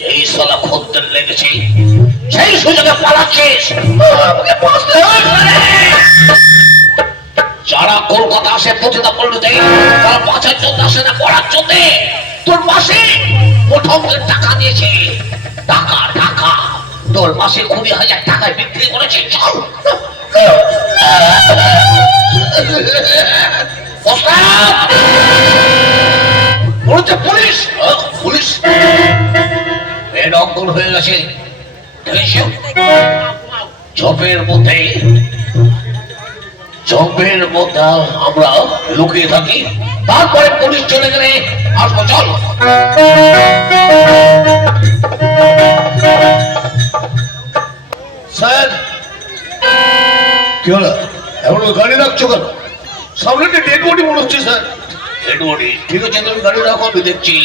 যেই সালা খদ্দের লেগেছে সেই সুযোগে পালাচ্ছিস। যারা কলকাতা আসে প্রতিটা পল্লীতে তারা মাছের জন্য আসে না পড়ার জন্য। তোর মাসে মোটামুটি টাকা দিয়েছে, টাকা টাকা তোর মাসে 20,000 টাকায় বিক্রি করেছে। চল পুলিশ পুলিশ অঙ্কন হয়ে গেছে। ঝোপের মধ্যে আমরা লুকিয়ে থাকি, তারপরে পুলিশ চলে গেলে আসবো। চল স্যার, কি হলো? এখন গাড়ি রাখছো কেন? সামনে একটা ডেড বডি মনে হচ্ছে স্যার। Dead body? ঠিক আছে, তুমি গাড়ি রাখো, আমি দেখছি।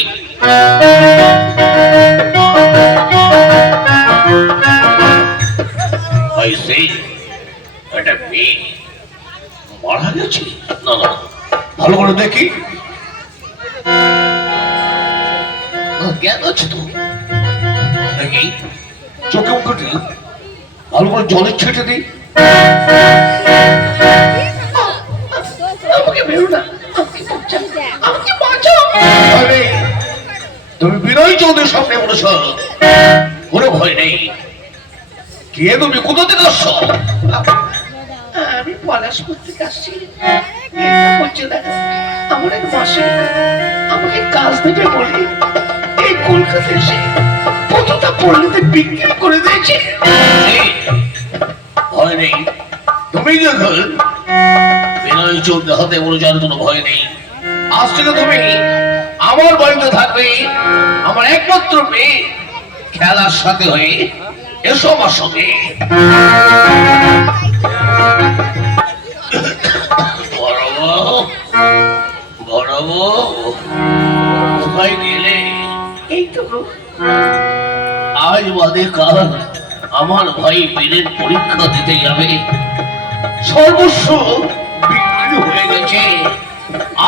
একটা মেয়ে মারা গেছে। না না, ভালো করে দেখি। জ্ঞান আছে তো দেখি। চোখে মুখে দিই, ভালো করে জলের ছেটে দিই। আমাকে বেরো না, আমাকে বাঁচাও। আরে তুমি বিনয় চৌধুরীর সামনে বলেছ, কোনো ভয় নেই। কে তুমি? কোথা থেকে আসছো? আমি পলাশপুর থেকে আসছি। আমার এক মাসে আমাকে কাজ দেবে বলে এই কলকাতা এসে কতটা পড়লিতে বিক্রি করে দিয়েছে। ভয় নেই। তুমি যখন বিনয় চৌধুরী হাতে বলে যার কোনো ভয় নেই। আজ থেকে তুমি আমার বাড়িতে থাকবে, আমার একমাত্র মেয়ে। খেলার সাথে হয়ে এসো আমার সঙ্গে। বড় কোথায় গেলে? এই তো আজ বাদে কাল আমার ভাই বীরের পরীক্ষা দিতে যাবে। সর্বস্ব বিক্রি হয়ে গেছে,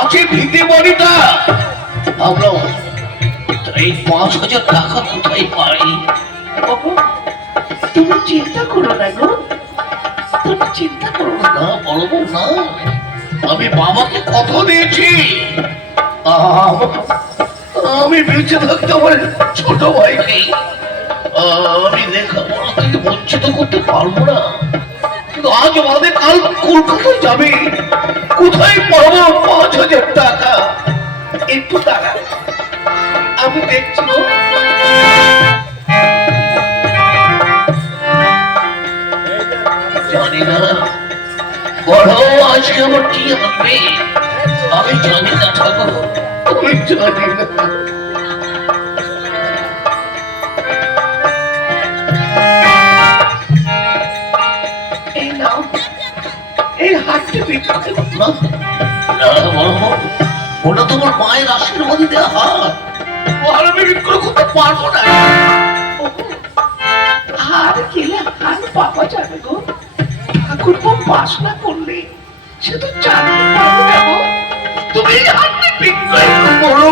আছে ভিটে বাড়িটা। ভাবলাম এই 5,000 টাকা কোথায় পাই। তুমি চিন্তা করো না গো, তুমি চিন্তা করো না। বলবো না, আমি বাবাকে কথা দিয়েছি আমি বেঁচে থাকতে আমার ছোট ভাইকে আমি লেখাপড়া থেকে বঞ্চিত করতে পারবো না। কিন্তু আজ বাদে কাল কলকাতায় যাবে, কোথায় পাবো 5,000 টাকা? একটু টাকা আমি দেখছি। জানি না বড় আজকে আমার কি হবে, আমি জানি না ঠাকুর, আমি জানি না। এই নাও, এই হাতটি বিক্রি করলাম। না বড়, ওটা তোমার মায়ের আশীর্বাদী দেওয়া হাত, আর আমি বিক্রি করতে পারবো না। আর গেলে হাত পাওয়া যাবে গো, ঠাকুর পাস না করলে সে তো জানতে পারবে না গো। তুমি হাতে বিক্রি করো।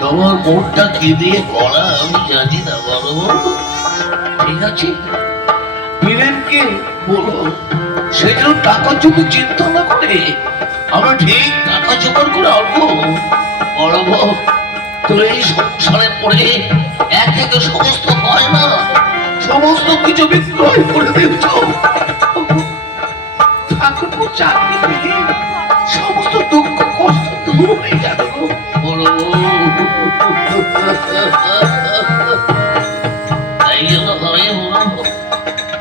তোমার মুখটা কি দিয়ে গড়া আমি জানি না বলো। ঠিক আছে, বীরেনকে বলো সেগুলো টাকা চুপি চিন্তা না করে আমরা ঠিক টাকা জোগাড় করে আনবো। বড় বউ, তুই এই সংসারে পড়ে এক একে সমস্ত গয়না সমস্ত কিছু বিক্রয় করে দিচ্ছ। ঠাকুর চাকরি পেলে সমস্ত দুঃখ কষ্ট দূর হয়ে যাবে। বড় তাই জন্য ঘরে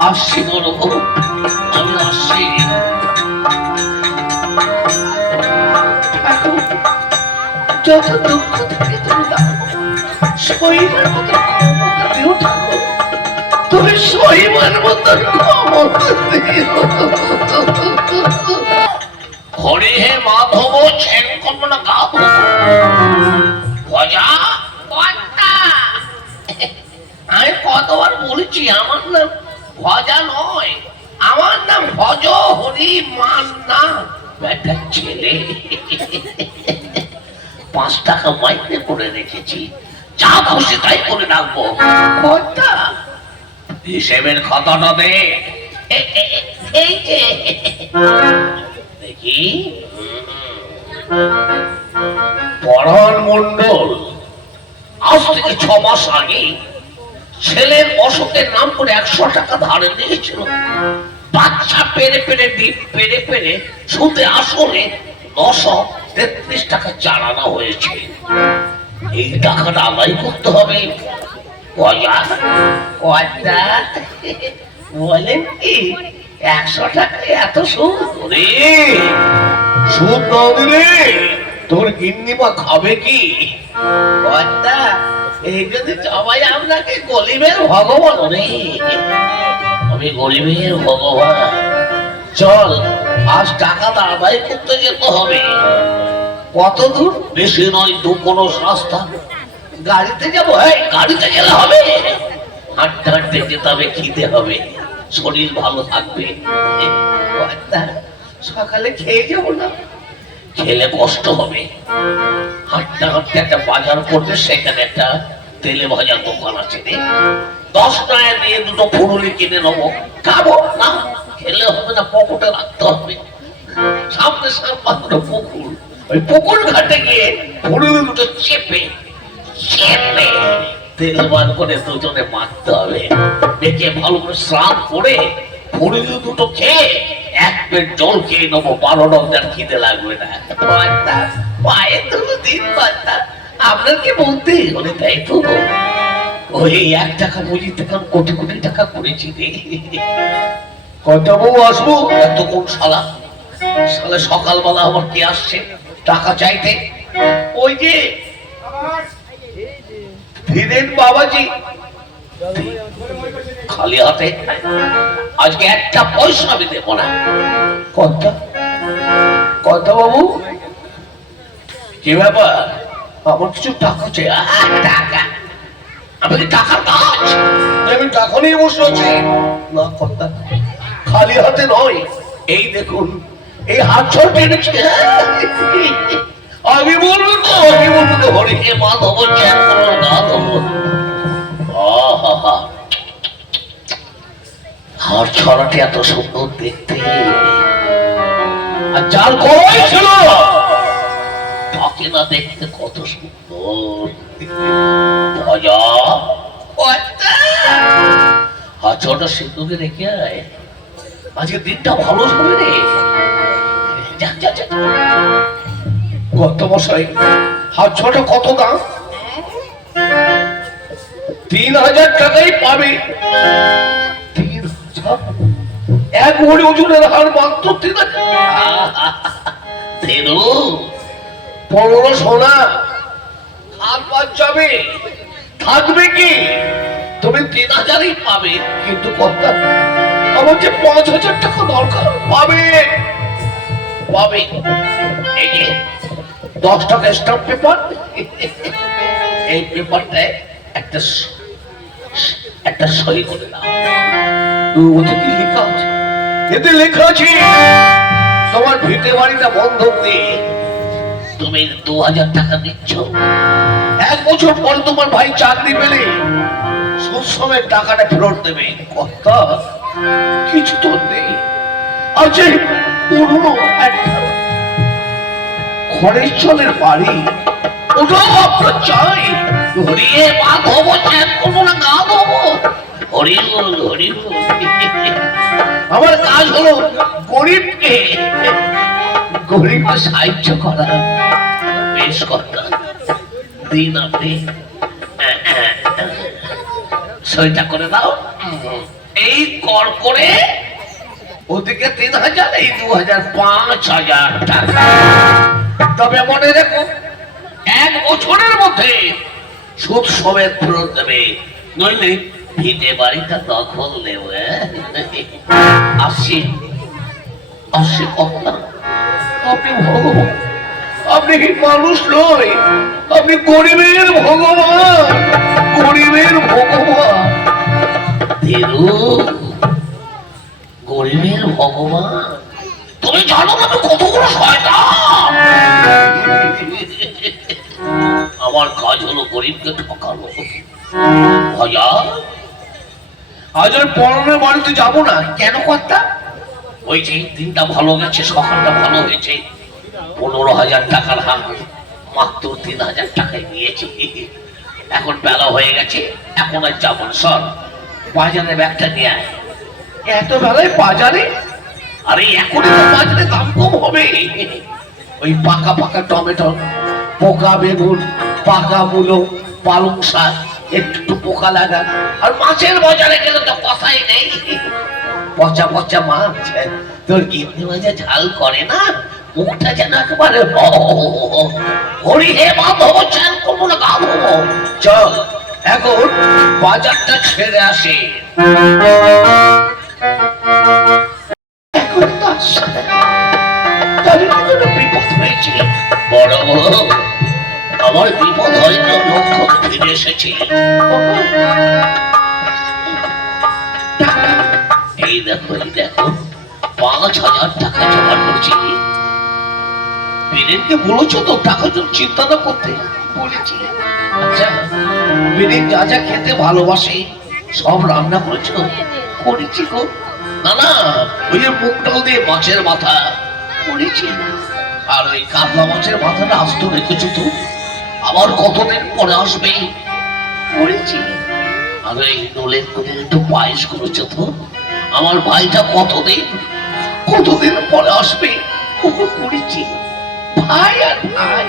আসছি। বড় বউ, আমি আসছি। যত দুঃখ থাকে তুমি দাও, শৈবার মতো ক্ষমতা দিও ঠাকুর, তুমি শৈবার মতো ক্ষমতা দিও। হরে হে মাধব ছেন করবো না গাব ভজা। আমি কতবার বলেছি আমার নাম ভজা নয়, আমার নাম ভজ হরি মান্না। বেটা ছেলে 5 টাকা মাইনে করে রেখেছি, যা খুশি তাই করে রাখবো। কর্তা, হিসেবের খাতাটা দে। এই যে দেখি, পরাণ মণ্ডল আজ থেকে 6 মাস আগে ছেলের অসুখের নাম করে 100 টাকা ধারে নিয়েছিল। বাচ্চা পেরে পেরে ডিম পেরে পেরে সুদে আসলে 933 টাকা চালানো হয়েছে। এই টাকাটা আদায় করতে হবে। বলেন কি 100 টাকায় এত সুদ? সুদ না দিলে তোর গিন্নিমা খাবে কি? কর্তা, এই যদি সবাই আপনাকে গরিবের ভগবান রে। আমি গরিবের ভগবান। চল, আজ টাকাটা আদায় করতে যেতে হবে। কত দূর? বেশি নয়, 2 কোষ রাস্তা। গাড়িতে যাবো? গাড়িতে গেলে হবে? হাঁটতে হাঁটতে যেতে হবে, খিদে হবে, শরীর ভালো থাকবে। কর্তা, সকালে খেয়ে যাবো না? খেলে কষ্ট হবে। হাঁটতে হাঁটতে একটা বাজার করবে, সেখানে একটা তেলে ভাজার দোকান আছে রে। 10 টাকা দিয়ে 2টো ফুরুলি কিনে নেবো। খাবো না, খেলে হবে না, পকেটে রাখতে হবে। সামনে সামনে পুকুর, ওই পুকুর ঘাটে গিয়ে ফুরুলি 2টো চেপে চেপে তেল বার করে দুজনে মারতে হবে। দেখে ভালো করে স্নান করে ফুরুলি 2টো খেয়ে 1 পেট জল খেয়ে নেবো। 12 ডবজার খিদে লাগবে না। পায়ে দুটো দিন কর্তা, আপনার কি বলতে হলে তাই তো। ওই 1 টাকা বুঝি থেকে কোটি কোটি টাকা করেছি রে। কর্তা বাবু আসবো? এত কোন শালা সকালবেলা আবার কে আসছে টাকা চাইতে? ওই যে ধীরেন বাবাজি। খালি হাতে আজকে 1টা পয়সা আমি দেবো না। কর্তা বাবু, কি ব্যাপার? আমার কিছু টাকা চাই। টাকা? আমি কি টাকার গাছ? আমি টাকা নিয়ে বসে আছি। না কর্তা, খালি হাতে নয়। এই দেখুন, এই হাত ছড় টেনেছি। আমি বলবো তো, হরি হে মাধব জ্ঞান করো গাধব। হার ছড়াটি এত সুন্দর দেখতে, আর যার গলায় ছিল তাকে না দেখতে কত সুন্দর। ভজা হাত ছড়াটা সিন্ধুকে রেখে আয়, আজকে দিনটা ভালো হবে রে। যা যা যা। কত মশাই, হাত ছটা কত দাম? 3000 টাকাই পাবে। 3000? 1 ভরি ওজনের হার মাত্র 3000। ধেনু 15 সোনা হাত বাদ যাবে, থাকবে কি? তুমি 3000ই পাবে। কিন্তু কর্তা, আমার যে 5000 টাকা দরকার। পাবে পাবে। এই যে 10 টাকা স্টাম্প পেপার। এই পেপারটায় একটা সই করে দাও। ওতে কি লেখা আছে? এতে লেখা আছে তোমার ভিটে বাড়িটা বন্ধক দিয়ে তুমি 2000 টাকা দিচ্ছ। 1 বছর পর তোমার ভাই চাকরি পেলে সুদ সমেত টাকাটা ফেরত দেবে। কর্তা, কিছু তো নেই। আছে পুরনো একটা খড়ের চলের বাড়ি, ওটাও আপনার চাই। হরিয়ে মাধব জ্ঞান করবো না গাধব। হরি বল, হরি বল। আমার কাজ হলো গরিবকে সাহায্য করা। বেশ কথা, দিন আপনি সইটা করে দাও। এই কর করে ওদিকে 3000, এই 2000, 5000 টাকা। তবে মনে রেখো, 1 বছরের মধ্যে সুদ সমেত ফেরত দেবে, নইলে ভিটে বাড়িটা দখল নেবে। আসছি আসছি কথা। আপনি ভগবান, আপনি মানুষ নয়, আপনি গরিবের ভগবান, গরিবের ভগবান। ধীরু, গরিবের ভগবান? তুমি জানো না আমি কত বড় শয়তান? আমার কাজ হলো গরিবকে ঠকানো। ভাইয়া আজ আর পরনের বাড়িতে যাবো না। কেন কর্তা? ওই যে দিনটা ভালো গেছে, সকালটা ভালো হয়েছে, 15,000 টাকার হার মাত্র 3,000 টাকায় নিয়েছি। এখন বেলা হয়ে গেছে, এখন আর যাবো না। সর বাজারে ব্যাগটা নিয়ে আয়। এত বেলায় বাজারে? আরে এখনই তো বাজারে দাম কম হবে। ওই পাকা পাকা টমেটো, পোকা বেগুন, পাকা মূলো, পালং শাক, একটু পোকা লাগা, আর মাছের বাজারে গেলে তো কথাই নেই। পচা পচা মাছ। তোর গিন্নি মাঝে ঝাল করে না, মুখটা যেন একেবারে হরি হে মাধব, চাল করবো না গাবো। চল এখন বাজারটা ছেড়ে আসে। এখন তো আসছে না। তবে কি কোনো বিপদ হয়েছে? বড় আমার বিপদ হয়তো লক্ষ্য ফিরে এসেছি। এই দেখো 5,000 টাকা জোগাড় করছি। বীরেনকে বলেছো তো টাকার জন্য চিন্তা না করতে? বলেছি। আচ্ছা, বীরেন যা যা খেতে ভালোবাসে সব রান্না করেছো? করেছি গো। না না, ওই যে মুগ ডাল দিয়ে মাছের মাথা করেছি। আর ওই কাতলা মাছের মাথাটা আস্ত রেখেছো তো? আবার কতদিন পরে আসবে? করেছি। আর এই নলেন করে একটু পায়েস করেছো তো? আমার ভাইটা কতদিন পরে আসবে? ওকে করেছি। ভাই আর ভাই,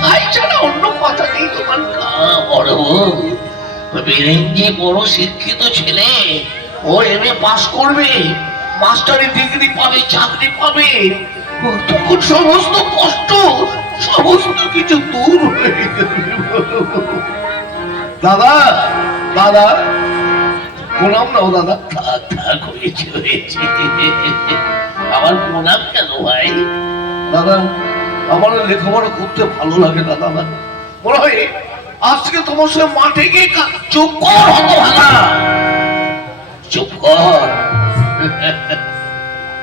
ভাই ছাড়া অন্য কথা নেই তোমার। বড় বীরেনজি বড় শিক্ষিত ছেলে, ও এমএ পাস করবে, মাস্টারি ডিগ্রি পাবে, চাকরি পাবে। তখন সমস্ত কষ্ট, সমস্ত কিছু দূর হয়ে যাবে। দাদা, দাদা প্রণাম নাও দাদা। থাক হয়েছে। আমার প্রণাম কেন ভাই? দাদা আমার লেখাপড়া করতে ভালো লাগে না দাদা। মনে হয় আজকে তোমার সঙ্গে মাঠে গিয়ে চুপ কর হতভাগা, চুপ কর,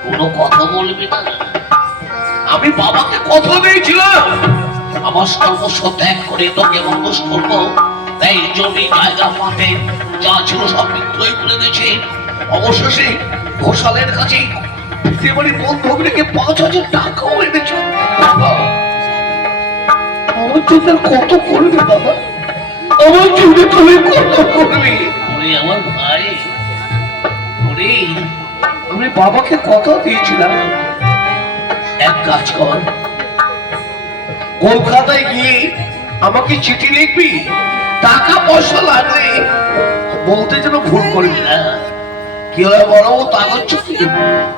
কোনো কথা বলবি না। আমি বাবাকে কথা দিয়েছিলাম আমার সর্বস্ব ত্যাগ করে তোকে মানুষ করবো, তাই জমি জায়গা মাঠে যা ছিল সব বিক্রয় করে দিয়েছে। অবশেষে ঘোষালের কাছে এবারে বন্ধুগুলিকে 5,000 টাকাও এনেছে। আমার জন্য কত করবে দাদা? আমার জন্য তুমি কত করবে? ওরে আমার ভাই, ওরে আমি বাবাকে কথা দিয়েছিলাম, এক কাজ কর, কলকাতায় গিয়ে আমাকে চিঠি লিখবি, টাকা পয়সা লাগলে বলতে যেন ভুল করবি না। কি হয় বড় তাগর চুপি,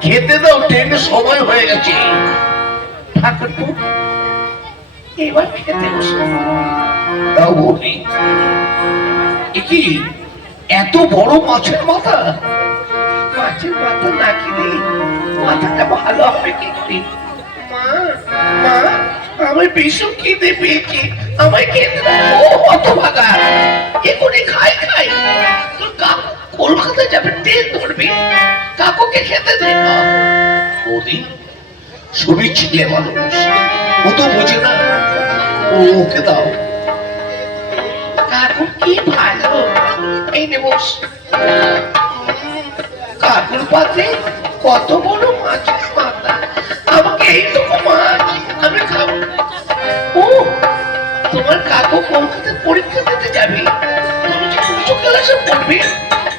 খেতে দাও, ট্রেনের সময় হয়ে গেছে। ঠাকুরপো এবার খেতে বসো। দাও বৌদি। কি এত বড় মাছের মাথা? মাছের মাথা না খেলে মাথাটা ভালো হবে কি করে? মা, মা, আমি ভীষণ খিদে পেয়েছি, আমায় খেতে দাও। ও হতভাগা, এখনই খাই। তোর কাকু কলকাতা যাবে, ট্রেন ধরবে, কাকুকে খেতে দে। বৌদি সবই ছিলে মানুষ, ও তো বোঝে না, ওকে দাও। কাকু কি ভালো, এই নে বস। কাকুর পাতে কত বড় মাছের মাথা, আমাকে এইটুকু মাছ আমি খাবো। ও তোমার কাকু কলকাতায় পরীক্ষা দিতে যাবে, তুমি যে উঁচু ক্লাসে পড়বে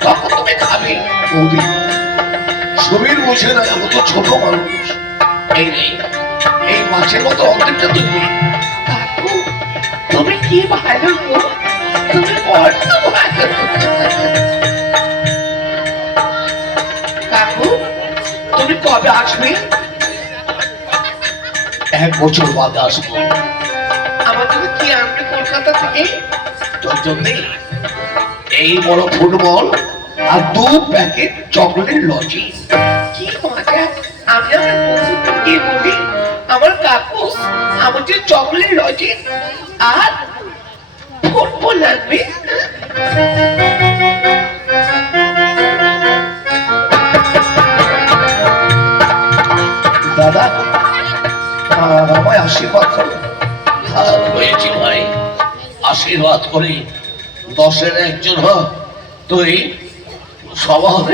তখন তুমি খাবে। বৌদি সমীর বোঝে না, ও তো ছোট মানুষ। এই নেই, এই মাছের মতো অর্ধেকটা তুমি। কাকু তুমি কি ভালো গো, তুমি বড্ড ভালো। কাকু তুমি কবে আসবে? 1 বছর বাদে আসবো। আমার জন্য কি আনবে কলকাতা থেকে? তোর জন্যে এই বড় ফুটবল আর 2 প্যাকেট চকলেট লজি। কি মজা! আমি আমার বন্ধুকে গিয়ে বলি আমার কাকু আমার যে চকলেট লজি আর ফুটবল লাগবে। দাদা আমায় আশীর্বাদ করো। হয়েছে ভাই, আশীর্বাদ করি, 10-এর একজন হ, তুই সবার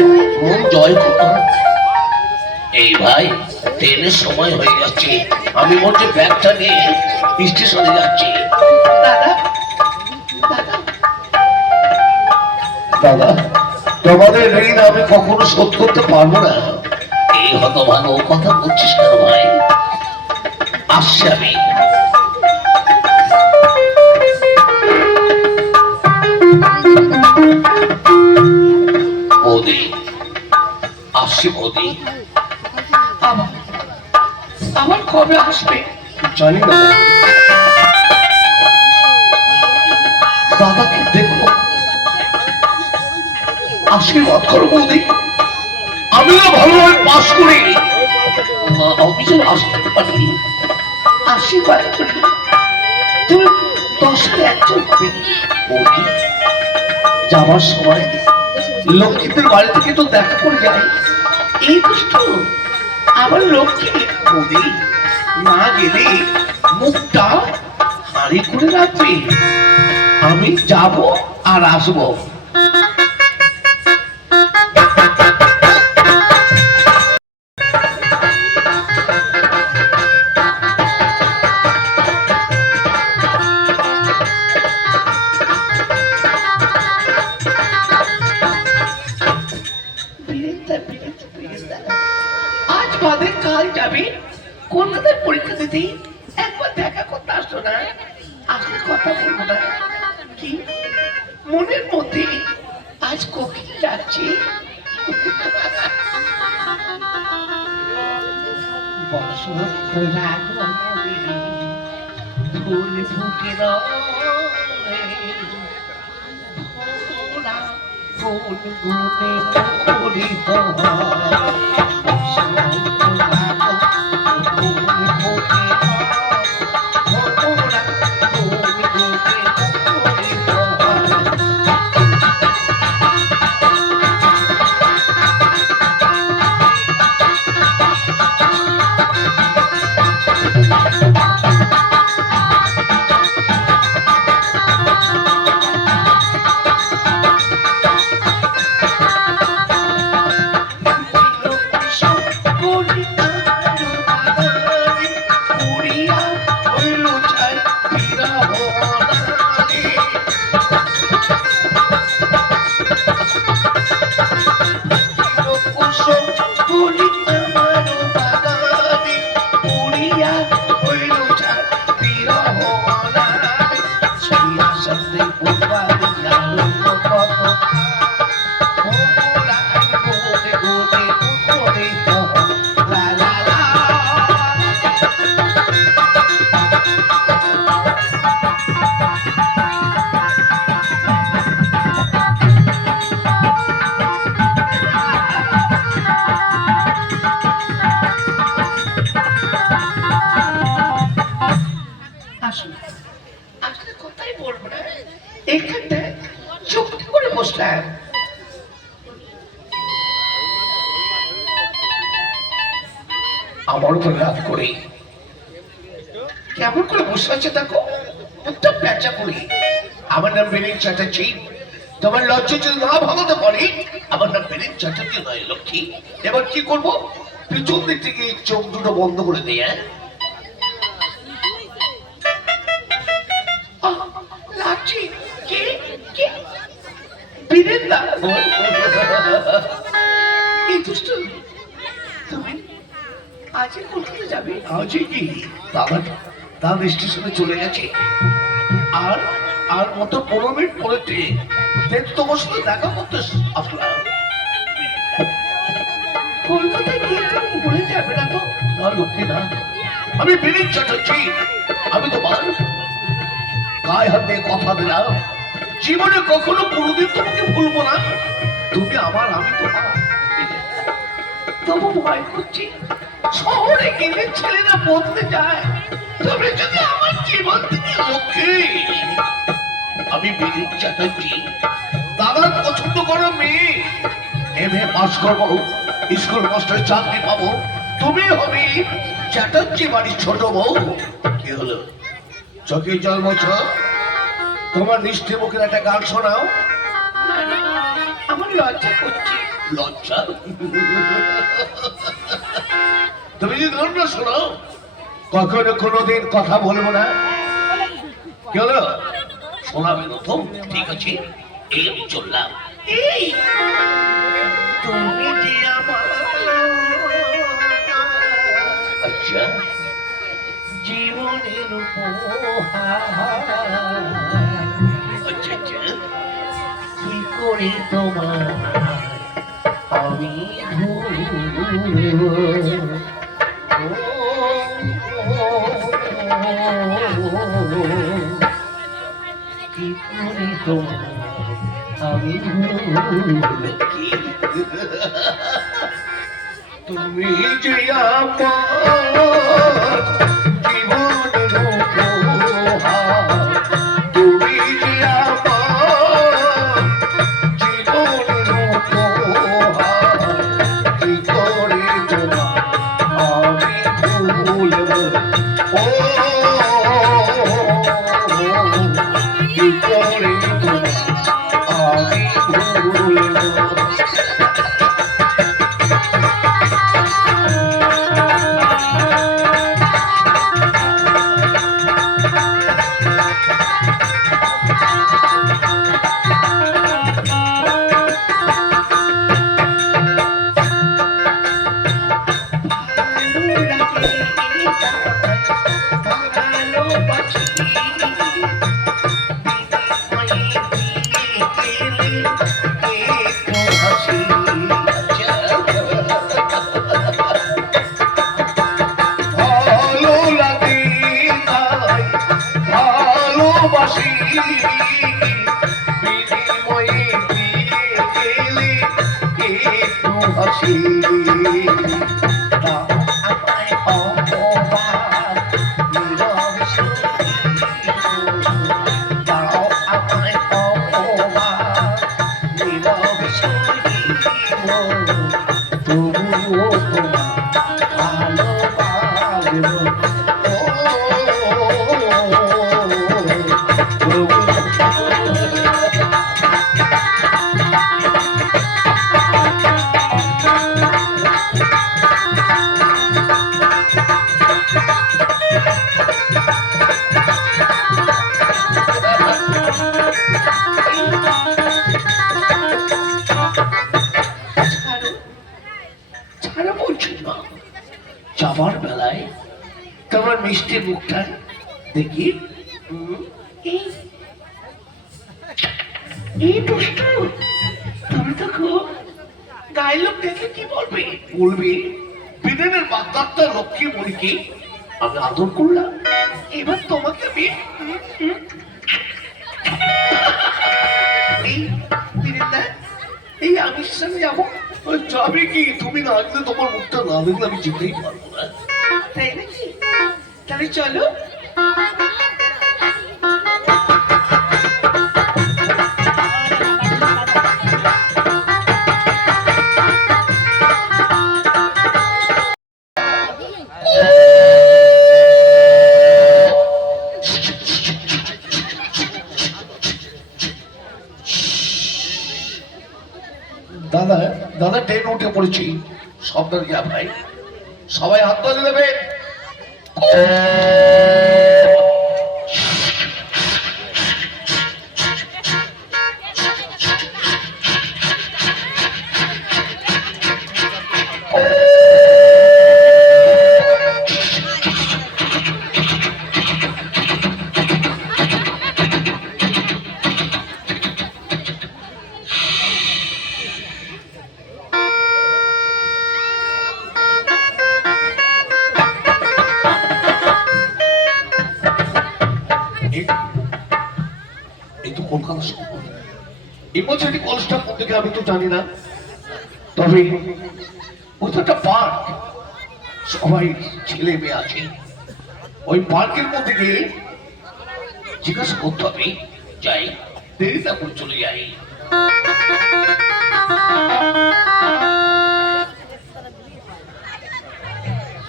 মন জয় কর। এই ভাই, ট্রেনের সময় হয়ে যাচ্ছে, আমি মোটে ব্যাগটা নিয়ে স্টেশনে যাচ্ছি। দাদা দাদা দাদা, তোমাদের ঋণ আমি কখনো শোধ করতে পারবো না। এই হতভাগ্য কথা বলছিস কেন ভাই? আসছি আমি। বৌদি, আসছি বৌদি। আবার আবার কবে আসবে? জানি না। দাদাকে দেখো, আশীর্বাদ করো বৌদি। আমিও ভালোভাবে পাস করি, আমি যেন আসতে পারি। আশীর্বাদ করি, তুমি 10-এর একজন হবে। বৌদি, যাবার সময় লক্ষ্মীদের বাড়ি থেকে তো দেখা করে যাই। এই দুষ্ট আবার লক্ষ্মী। বৌদি, না গেলে মুখটা হাঁড়ি করে রাখবে। আমি যাব আর আসবো। বীরেন্দা, বীরেন্দা, বীরেন্দা, আজ বাদে কাল যাবে কলকাতায় পরীক্ষা দিতে, একবার দেখা করতে আসতো না? আসলে কথা বলবো না কি? মনের মধ্যে আজ কোকিল যাচ্ছে। বসন্ত রাগনে ফুল ফুটে রয়ে, ভোরা ফুল গুনে মুখরিত হয়। বসন্ত রাগনে ফুল ফুটে রয়ে, ভোরা ফুল গুনে মুখরিত হয়। আসলে আসলে কথাই বলবো না, এইখানটা চুক্তি করে বসলাম। আমার উপর রাগ করে কেমন করে বসে আছে দেখো, একটা প্যাঁচা করি। আমার নাম বিনীত চ্যাটার্জি। তোমার লজ্জা যদি না ভাঙাতে পারি, আমার নাম বিনীত চ্যাটার্জি নয় লক্ষ্মী। এবার কি করব? পিছন দিক থেকে চোখ দুটো বন্ধ করে দিয়ে লাগছে কে কে? বীরেন্দা, এই দুষ্ট, তুমি আজ কলকাতা যাবে? আজই কি দাদা স্টেশনে চলে গেছে। আর আর মতো 15 মিনিট পরে ট্রেন। তোমার সাথে দেখা করতে আসলাম। কলকাতায় গিয়ে তুমি ভুলে যাবে না তো? না লক্ষ্মী না, আমি বিনীত চ্যাটার্জি। আমি তোমার গায়ে হাত দিয়ে কথা দিলাম, জীবনে কখনো কোনোদিন তোমাকে ভুলবো না। তুমি আমার, আমি তোমার। তবু ভয় করছি, শহরে গেলে ছেলেরা বদলে যায়, তবে যদি আমার জীবন থেকে লক্ষ্মী, আমি বিনীত চ্যাটার্জি, দাদার পছন্দ করো মেয়ে। এমএ পাস করবো, স্কুল মাস্টারের চাকরি পাবো, তুমি হবে চ্যাটার্জি বাড়ির ছোট বউ। কি হলো, চোখে জল মোছ? তোমার মিষ্টি মুখের একটা গান শোনাও। আমার লজ্জা করছে। লজ্জা? তুমি যদি গান না শোনাও কখনো কোনোদিন কথা বলবো না। কি হলো? শোনাবে না তো? ঠিক আছে, এই আমি চললাম। এই তুমি যে আমার আচ্ছা, জীবনের উপহার, আচ্ছা আচ্ছা। কি করে তোমার আমি ভুলব? কি করে তোমার আমি ভুলব? কি? তুমি যে আমার জীবনের উপহার, তুমি যে আমার জীবনের উপহার, কি করে তোমার আমি ভুলব? ও কি করে তোমার আমি ভুলব? ভালো লাগে তাই ভালোবাসি, বিনিময়ে দিয়ে গেলে একটু হাসি। দাও আমায় অপমান, নীরব সহিত। দাও আমায় অপমান, নীরব সহিত। তবুও তোমার ভালোবাসবো। ছাড়া বলছি না, যাবার বেলায় তোমার মিষ্টি মুখটা দেখি। এই এই দুষ্টু, তুমি তো খুব গায়ে লোক দেখলে কি বলবে? বলবি বিদেনের বাগদাত্তা লক্ষ্মী মরিকে আমি আদর করলাম। এবার তোমাকে আমি এই বীরেন্দা, এই আমি সঙ্গে যাবো। ওই যাবে কি? তুমি না আসলে তোমার মুখটা না দেখলে আমি যেতেই পারবো না। তাই নাকি? তাহলে চলো। দাদা দাদা ট্রেন উঠে পড়েছি, সাবধান গিয়া ভাই, সবাই হাত তালি দেবেন। এই তো কলকাতা শহর, ইউনিভার্সিটি কলেজটা কোন দিকে আমি তো জানি না, তবে ওই তো একটা পার্ক, সবাই ছেলে মেয়ে আছে। ওই পার্কের মধ্যে গিয়ে জিজ্ঞাসা করতে হবে, যাই দেরি না করে চলে যাই।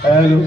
হ্যালো,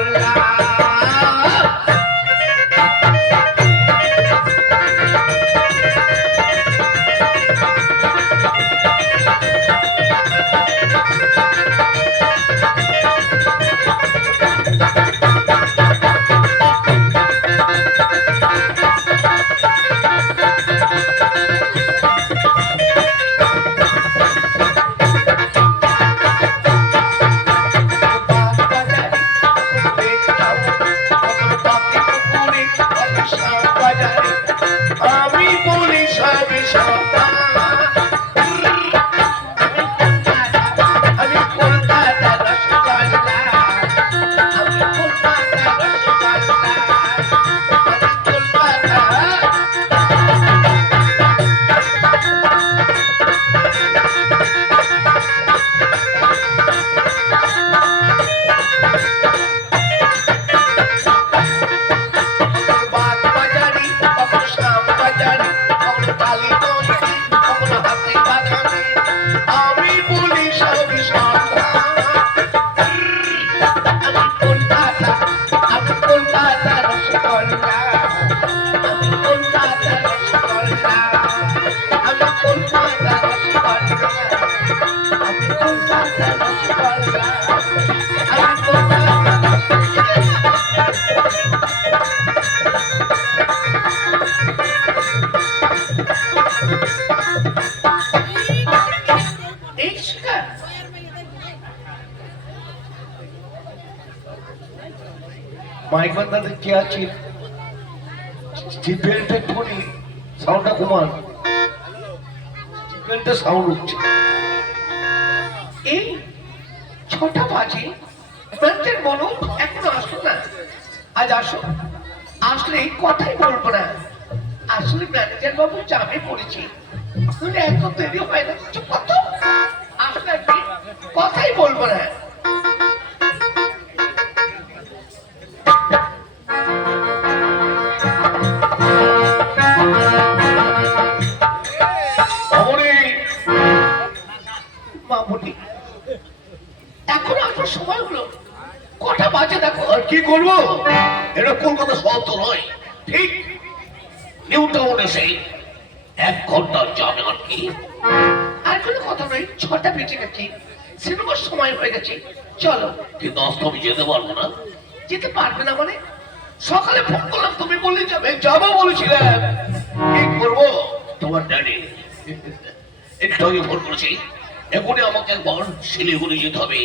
রসগোল্লা। আমি বলি সবই সন্তান, আমি কলকাতা রসগোল্লা, আমি কলকাতা রসগোল্লা, আমি কলকাতা। বাগ বাজারি কখনো শাম বাজারি কখনো কালী গঞ্জি কখনো হাতি বাগানে, আমি বলি সবই সন্তান। আমি কলকাতা, আমি কলকাতা রসগোল্লা, আমি কলকাতা রসগোল্লা, আমি কলকাতা রসগোল্লা, আমি কলকাতা রসগোল্লা, আমি এই শিকার। মাইক বান্ধাতে কে আছে? জিপেলটা একটুখানি সাউন্ডটা কমান, জিপেলটা সাউন্ড হচ্ছে। এই 6টা বাজে, ম্যানেজার বলো এখনো আসো না। আজ আসো, আসলে এই কথাই বলবো না। আসলে ম্যানেজার বাবু জামে পড়েছি, এত দেরি হয় না। চুপ কর তো, আসলে কি কথাই বলবো না। মামুনি এখন আসার সময় হলো, কটা বাজে দেখো। আর কি করবো, এটা কলকাতা শহর তো নয়, ঠিক নিউ টাউনে সেই 1 ঘন্টা জামে আর কি। আর কোনো কথা নয়, 6টা বেজে গেছে, সিনেমার সময় হয়ে গেছে, চলো। কিন্তু আজ তো আমি যেতে পারবো না। যেতে পারবে না মানে? সকালে ফোন করলাম, তুমি বললে যাবে, যাবো বলেছিলাম। কি করবো, তোমার ড্যাডি একটু আগে ফোন করেছি, এখনই আমাকে একবার শিলিগুড়ি যেতে হবে।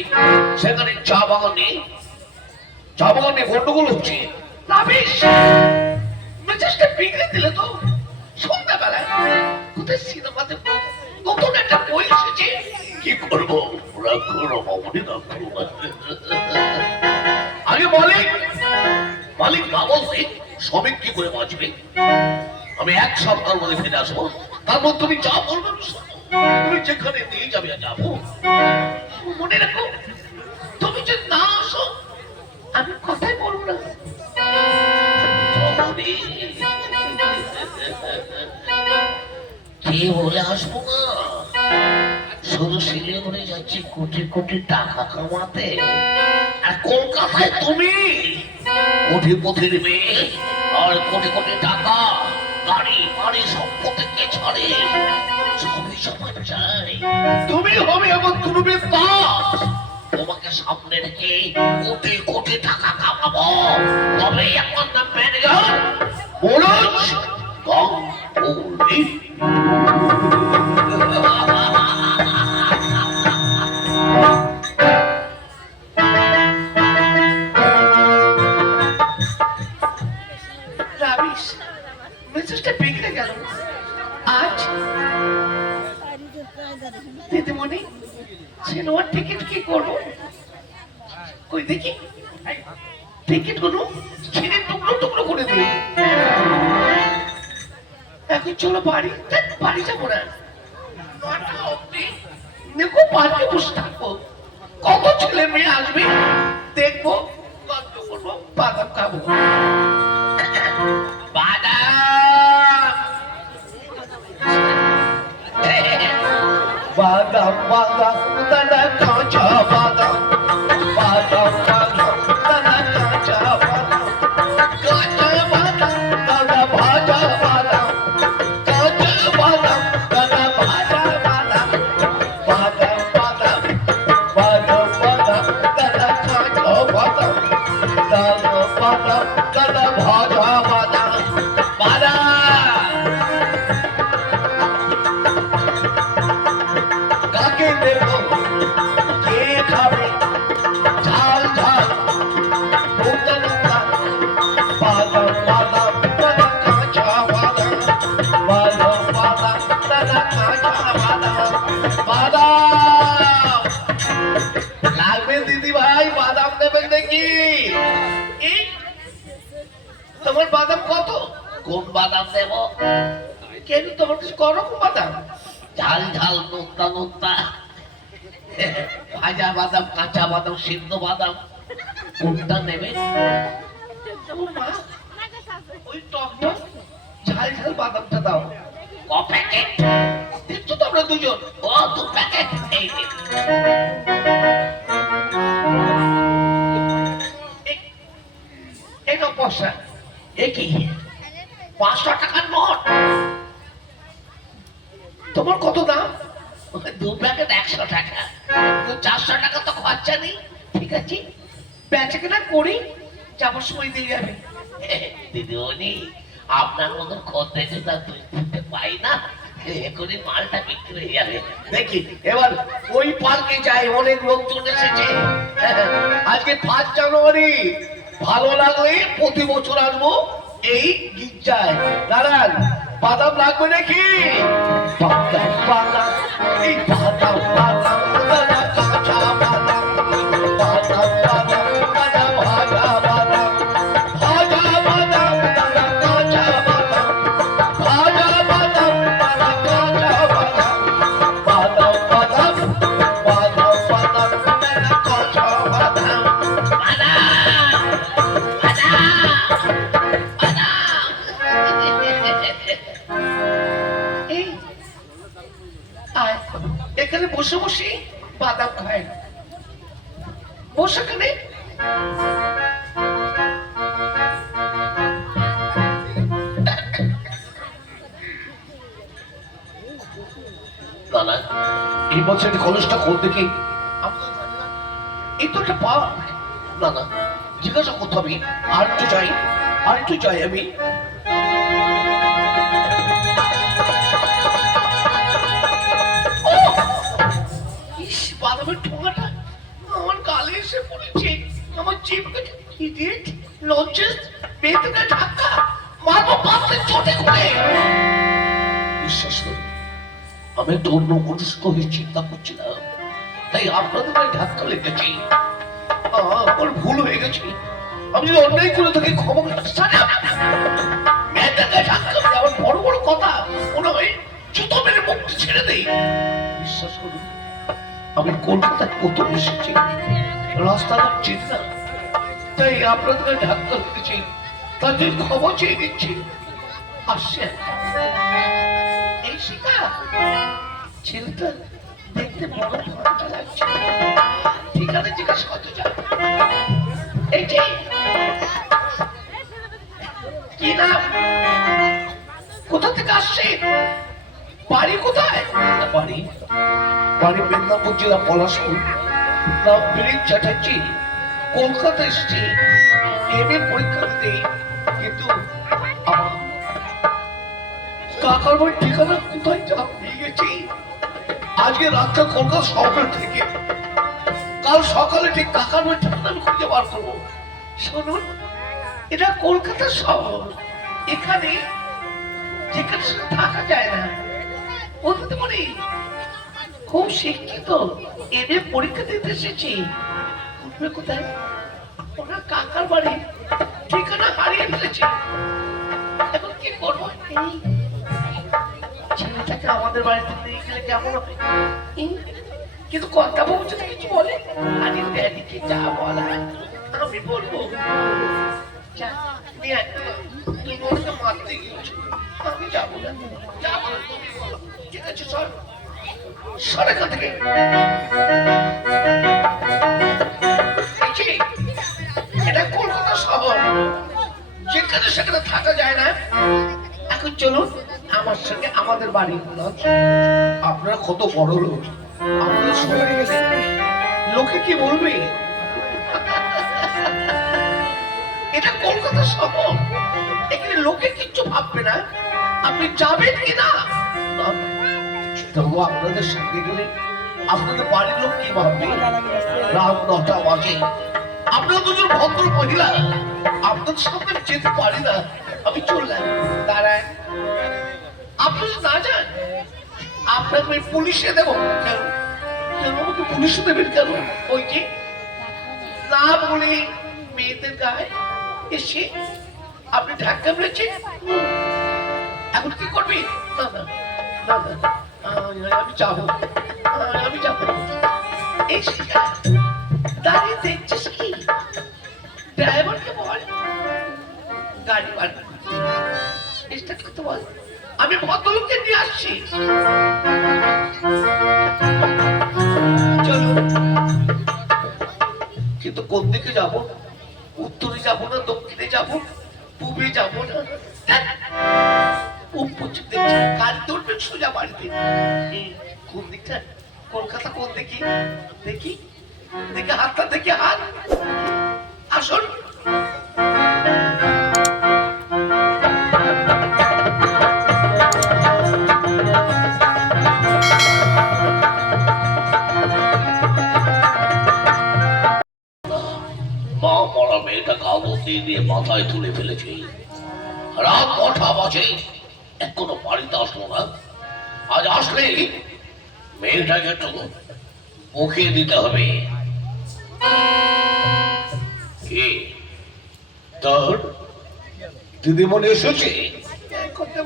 সেখানে চা বাগানে গন্ডগোল হচ্ছে। না বেশ, মেজাজটা বিগড়ে দিলে তো। সন্ধ্যাবেলায় কোথায় সিনেমাতে নতুন একটা বই এসেছে, কি করবো, রাগ করো মামুনি, রাগ করো না। আগে মালিক না বলতে শ্রমিক কি করে বাঁচবে? আমি 1 সপ্তাহের মধ্যে ফিরে আসবো, তারপর তুমি যা বলবে তুমি যেখানে নিয়ে যাবে যাবো। মনে রাখো, তুমি যদি না আসো আমি কথাই বলবো না। কে বলে আসবো না, শুধু শিলিগুড়ি যাচ্ছি কোটি কোটি টাকা কামাতে, আর কলকাতায় তুমি কোটিপতির মেয়ে, আর কোটি কোটি টাকা, গাড়ি বাড়ি সম্পত্তি কে ছাড়ে, সবই সবার চাই। তুমি হবে এমন তুরুবের দাস, তোমাকে সামনে রেখে কোটি কোটি টাকা কামাবো, তবে আমার নাম ম্যানেজার মনোজ গাঙ্গুলি। মেসেজটা বিগড়ে গেল। আজ দিদিমণি সিনেমার টিকিট কি করবো? কই দেখি টিকিট গুলো ছিঁড়ে টুকরো টুকরো করে দিই। এখন চলো বাড়ি, বাড়ি যাবো না, 9টা অবধি দেখো পার্কে বসে থাকবো। কত ছেলে মেয়ে আসবে দেখবো, গল্প করবো, বাদাম খাবো। বাদাম বাদাম দাদা কাঁচা বাদাম, বাদাম বাদাম দাদা ভালো বাদাম দাদা ভাজা বাদাম বাদাম কাকে দেব কে খাবে ঝাল ঝাল নোটা নোটা বাদাম বাদাম দাদা কাঁচা বাদাম ভালো বাদাম দাদা কাঁচা বাদাম বাদাম লাগবে দিদি ভাই বাদাম নেবেন নাকি এই, তোমার বাদাম কত? কোন বাদাম দেব? কেন তোমার কাছে করকম বাদাম? ঝাল ঝাল নোত্তা নোত্তা ভাজা বাদাম কাঁচা বাদাম সিদ্ধ বাদাম কোনটা নেবেন? মা, ওই টক টক ঝাল ঝাল বাদামটা দাও। ক প্যাকেট দিচ্ছ তো আমরা দুজন? ও 2 প্যাকেট। এই নিন। এই নাও পয়সা। এ কি 500 টাকার নোট? তোমার কত দাম? 2 প্যাকেট 100 টাকা। 400 টাকা তো খরচা নেই। ঠিক আছে বেচে কেনা করি, যাবার সময় দিয়ে যাবে। দিদিমণি আপনার মতন খদ্দের যদি তুলতে পাই না এখনই মালটা বিক্রি হয়ে যাবে। দেখি এবার ওই পার্কে যাই, অনেক লোকজন এসেছে। আজকে 5 জানুয়ারি, ভালো লাগলে প্রতি বছর আসবো এই গির্জায়। দাঁড়ান, বাদাম লাগবে নাকি? বাদাম বাদাম এই বাদাম বাদাম দাদা কাঁচা বাদাম বাদাম বাদাম দাদা ভাজা বাদাম ভাজা বাদাম দাদা কাঁচা বাদাম ভাজা বাদাম দাদা কাঁচা বাদাম বাদাম বাদাম বাদাম বাদাম দাদা কাঁচা বাদাম এই আয়, এখানে বসে বসে বাদাম খায়। বসে এখানে। দাদা এই বছর কলেজটা কোন দিকে? এই তো একটা পার্ক। না না জিজ্ঞাসা করতে হবে। আর একটু চাই, আর একটু চাই আমি। ইস, বাদামের ঠোঙাটা আমার গালে এসে পড়েছে। আমার জিভকে ইডিয়েট লজ্জেস বেদনা ধাক্কা মারবো পাতলে চটে করে। বিশ্বাস করুন আমি তো অন্য মনস্ক হয়ে চিন্তা করছিলাম, তাই আপনাদের গায়ে ধাক্কা লেগেছে। আমার ভুল হয়ে গেছে। আমি যদি অন্যায় করে থাকি ক্ষমা আমার বড় বড় কথা মনে হয় জুতো মেরে মুক্তি ছেড়ে দেই। বিশ্বাস করুন আমি কলকাতায় কত এসেছি, রাস্তাঘাট চিনি না, তাই আপনাদের ধাক্কা লেগেছি। তার জন্য ক্ষমা চেয়ে দিচ্ছি। আসছে এই শিখা ছেলেটা দেখতে বড় ভালো লাগছে। ঠিকানা জিজ্ঞাসা করতে যা। এই যে কি নাম? কোথা থেকে আসছে? বাড়ি কোথায়? বাড়ি বাড়ি মেদিনীপুর জেলা পলাশপুর। নাম বিরিক চ্যাটার্জি। কলকাতা এসেছি এমএ পরীক্ষা দিতে, কিন্তু আমার কাকার বাড়ির ঠিকানা কোথায় যা পেয়ে গেছি। আজকে রাতটা কলকাতা শহর থেকে, কাল সকালে ঠিক কাকার বাড়ির ঠিকানা আমি খুঁজে বার করবো। শুনুন এটা কলকাতা শহর, এখানে যেখানে থাকা যায় না। বলতে পারি খুব শিক্ষিত, এদের পরীক্ষা দিতে এসেছি। উঠবে কোথায়? ওনার কাকার বাড়ি ঠিকানা হারিয়ে ফেলেছে। এখন কি করবো? এই ছেলেটাকে আমাদের বাড়িতে নিয়ে গেলে কেমন হবে? কিন্তু কথা বলছে না, কিছু বলে। আরে ড্যাডিকে যা বলা আমি বলবো। তুমি ওকে মারতে গিয়েছো, আমি যাবো না। যা বলো তুমি বলো। ঠিক আছে সর সর এখান থেকে। এটা কলকাতা শহর, যেখানে সেখানে থাকা যায় না। এখন চলুন আমার সঙ্গে আমাদের বাড়ি। আপনারা কত বড় লোক, আপনারা সরে গেলেন, লোকে কি বলবে? এটা কলকাতা শহর, এখানে লোকে কিচ্ছু ভাববে না। আপনি যাবেন কি না? না, তবু আপনাদের সঙ্গে গেলে আপনাদের বাড়ির লোক কি ভাববে? রাত 9টা বাজে, আপনারা দুজন ভদ্র মহিলা, আপনাদের সামনে আমি যেতে পারি না, আমি চললাম। দাঁড়ান, আপনি যদি না যান আপনাকে আমি পুলিশে দেবো। কেন? কেন আমাকে পুলিশে দেবেন কেন? ওই যে না বলে মেয়েদের গায়ে এসে আপনি ধাক্কা মেরেছেন, এখন কি করবি? না না না না, আমি যাবো, আমি যাবো। এই দাঁড়িয়ে দেখছিস কি? ড্রাইভারকে বল গাড়ি বার স্টার্ট করতে বল, আমি ভদ্রলোককে নিয়ে আসছি। চলো, কিন্তু কোন দিকে যাব? উত্তরে যাব না দক্ষিণে যাব, পূবে যাব না পশ্চিম দেখছি, কাজ ধরবেন সোজা বাড়িতে। কোন দিকটা? কলকাতা কোন দিকে? দেখি দেখে হাতটা, দেখে হাত, আসুন। মা মরা মেয়েটা কাগজ দিয়ে মাথায় তুলে ফেলেছে। রাত 9টা বাজে, এখনো বাড়িতে আসলো না। আজ আসলে মেয়েটাকে একটু মুখে দিতে হবে। কি তোর দিদিমণি এসেছে?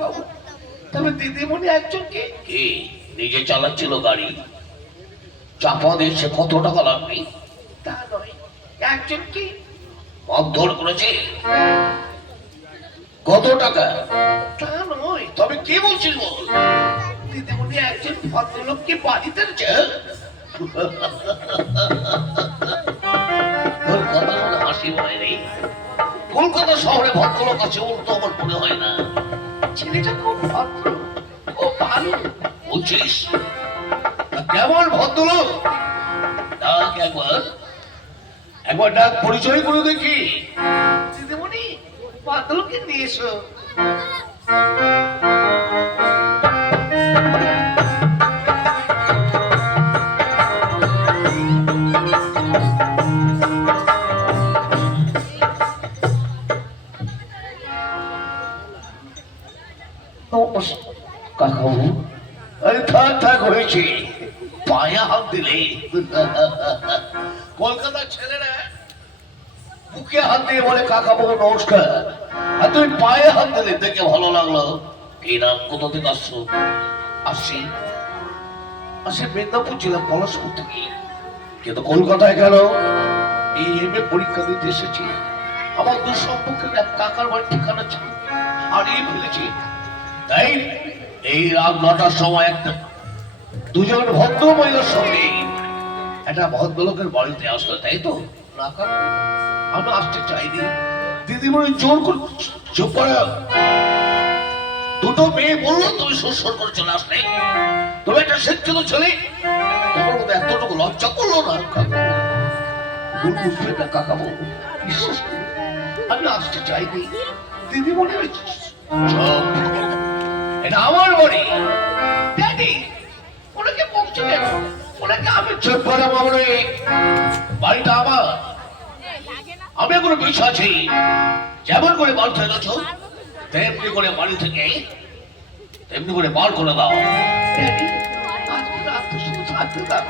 বাবু, তবে দিদিমণি একজনকে কি নিজে চালাচ্ছিল গাড়ি, চাপা দিয়েছে, কত টাকা লাগবে? তা নয়, একজনকে মারধর করেছে। কত টাকা? তা নয়, তবে কে বলছিল? দিদিমণি একজন ভদ্রলোককে বাড়িতে হাসি হয় নেই। কলকাতা শহরে ভদ্রলোক আছে উল্টো আমার মনে হয় না। ছেলেটা খুব ভদ্র, খুব ভালো। বুঝছিস কেমন ভদ্রলোক? ডাক একবার, একবার ডাক, পরিচয় করে দেখি। দিদিমণি ভদ্রলোককে নিয়ে এসো। কাকাবু, আরে থাক থাক হয়েছে, পায়ে হাত দিলে। কলকাতার ছেলেরা বুকে হাত দিয়ে বলে কাকাবু নমস্কার, আর তুমি পায়ে হাত দিলে, দেখে ভালো লাগলো। এই নাম, কোথা থেকে আসছো? আসছি আসে মেদিনীপুর ছিলাম, পলাশপুর থেকে। কিন্তু কলকাতায় গেল এই এমএ পরীক্ষা দিতে এসেছি। আমার দূর সম্পর্কের এক কাকার বাড়ির ঠিকানা ছিল, হারিয়ে ফেলেছি। তাই এই রাত 9টার সময় একটা দুজন ভদ্র মহিলার সঙ্গে একটা ভদ্রলোকের বাড়িতে আসলো, তাই তো? না কাকু, আমি আসতে চাইনি। দিদিমণি জোর করে চুপ করে, দুটো মেয়ে বললো তুমি সুর করে চলে আসলে, তুমি একটা শিক্ষিত ছেলে, তোমার মধ্যে এতটুকু লজ্জা করলো না? কাকু ভুল বুঝবে না কাকাবু, বিশ্বাস করুন, আমি আসতে চাইনি। দিদিমণি এটা আমার বাড়ি। ড্যাডি, ওনাকে বকছো কেন? ওনাকে আমি চুপ করে বলে, বাড়িটা আমার, আমি কোনো বিষয় আছি। যেমন করে বার থেকে গেছো তেমনি করে বাড়ি থেকে তেমনি করে বার করে দাও। ড্যাডি, আজকে রাত তো শুধু থাকতে দাও।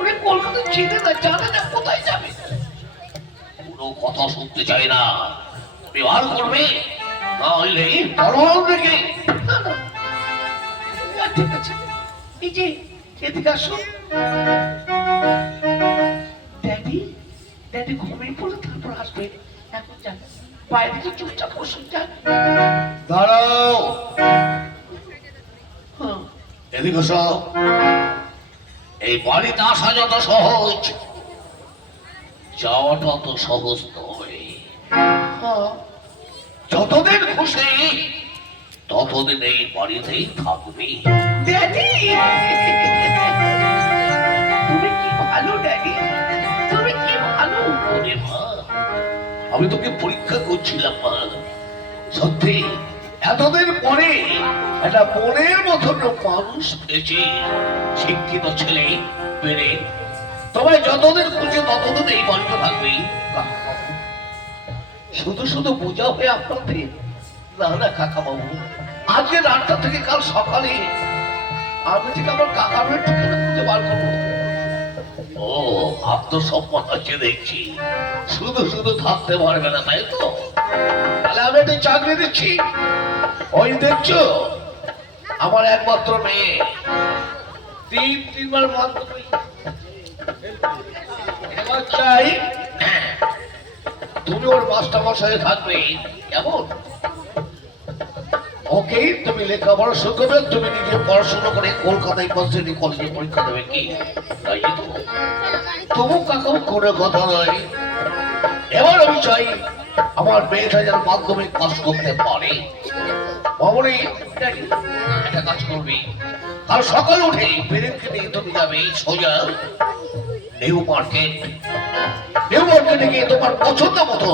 উনি কলকাতা চিনে না, জানে না কোথায় যাবে। কোনো কথা শুনতে চাই না, তুমি বার করবে, না হইলে বড় দেখে। ঠিক আছে, এই যে এদিকে আসুন। ড্যাডি, ড্যাডি ঘুমিয়ে পড়লে তারপর আসবে। এখন যান, বাইরে যে চুপচাপ বসুন, যান। দাঁড়াও, এদিকে সব। এই বাড়িতে আসা যত সহজ, যাওয়াটা অত সহজ নয়। যতদিন খুশি ততদিন এই বাড়িতেই থাকবি। ড্যাডি, তুমি কি ভালো ড্যাডি, তুমি কি ভালো। ওরে মা, আমি তোকে পরীক্ষা করছিলাম মা। সত্যি এতদিন পরে একটা মনের মতন মানুষ পেয়েছি, শিক্ষিত ছেলে পেরে। তবে যতদিন খুঁজে ততদিন এই গল্প থাকবেই। শুধু শুধু বোঝা হয়ে আপনাদের না না কাকা বাবু, আজকে রাতটা থেকে কাল সকালে আমি ঠিক আমার কাকার ঠিকানা খুঁজে বার করবো। ও আত্মসম্মান আছে দেখছি, শুধু শুধু থাকতে পারবে না তাই তো? তাহলে আমি একটা চাকরি দিচ্ছি। ওই দেখছো আমার একমাত্র মেয়ে, তিনবার মাধ্যমিক এবার চাই তুমি ওর মাস্টার মশাই থাকবে, কেমন? ওকে তুমি লেখাপড়া শুরু করবে, তুমি নিজে পড়াশোনা করে কলকাতায় ইউনিভার্সিটি কলেজে পরীক্ষা দেবে, কি তাই তো? তবু কাকাও কোনো কথা নয়। এবার আমি চাই আমার মেয়েটা যেন মাধ্যমিক পাস করতে পারে। মামনি একটা কাজ করবি, আর সকালে উঠে পেরেন্টকে নিয়ে তুমি যাবে সোজা নিউ মার্কেট। নিউ মার্কেটে গিয়ে তোমার পছন্দ মতো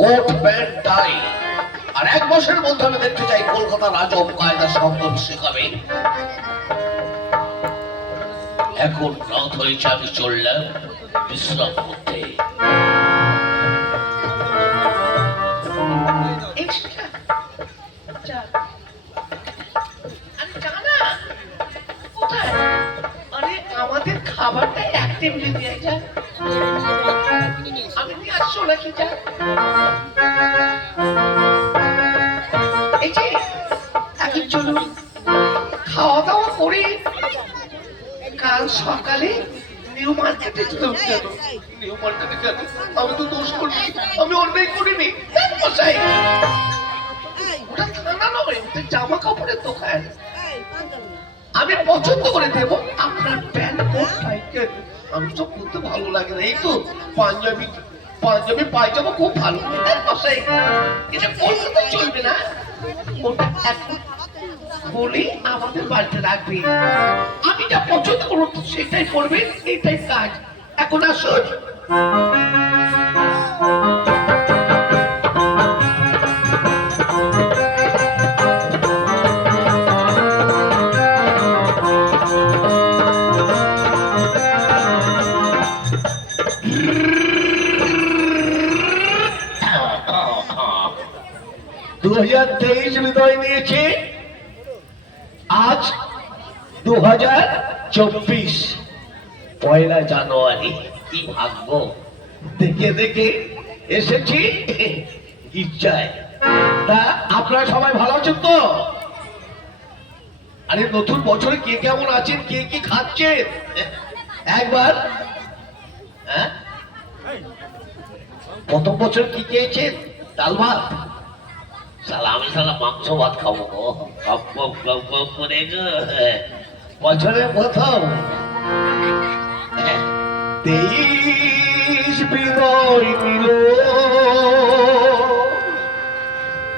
কোট প্যান্ট টাই আর 1 মাসের মধ্যে আমি দেখতে চাই কলকাতা রাজব কায়দা শব্দ শেখাবে। এখন রাত হয়েছে, আমি চললাম বিশ্রাম করতে। আমাদের খাবারটা এক টেবিলে দিয়ে যায়, আমি নিয়ে আসছো নাকি? যা এই যে এখন চলুন খাওয়া দাওয়া করি, কাল সকালে নিউ মার্কেটে নিউ মার্কেটে কেন? আমি তো দোষ করিনি, আমি অন্যায় করিনি মশাই। ওটা থানা নয়, ওটা জামা কাপড়ের দোকান। আমি পছন্দ করে দেব আপনার প্যান্ট কোট টাইকের। আমি তো পরতে ভালো লাগে না, এই তো পাঞ্জাবি পাঞ্জাবি পায়জামা খুব ভালো মশাই। এটা কলকাতা চলবে না, ওটা এখন বলে আমাদের বাড়িতে রাখবে। আমি যা পছন্দ করবো সেটাই করবে, এটাই কাজ। এখন আসুন। বিদায় নিয়েছে, আজ 2024 পয়লা জানুয়ারি। কি ভাগ্য, দেখে দেখে এসেছি ইচ্ছায়। তা আপনারা সবাই ভালো আছেন তো? আরে নতুন বছরে কে কেমন আছেন, কে কি খাচ্ছেন একবার? হ্যাঁ, প্রথম বছর কি খেয়েছেন? ডাল ভাত? সালা আমি সালা মাংস ভাত খাবো করে বছরের প্রথম 23 বিদায় নিল,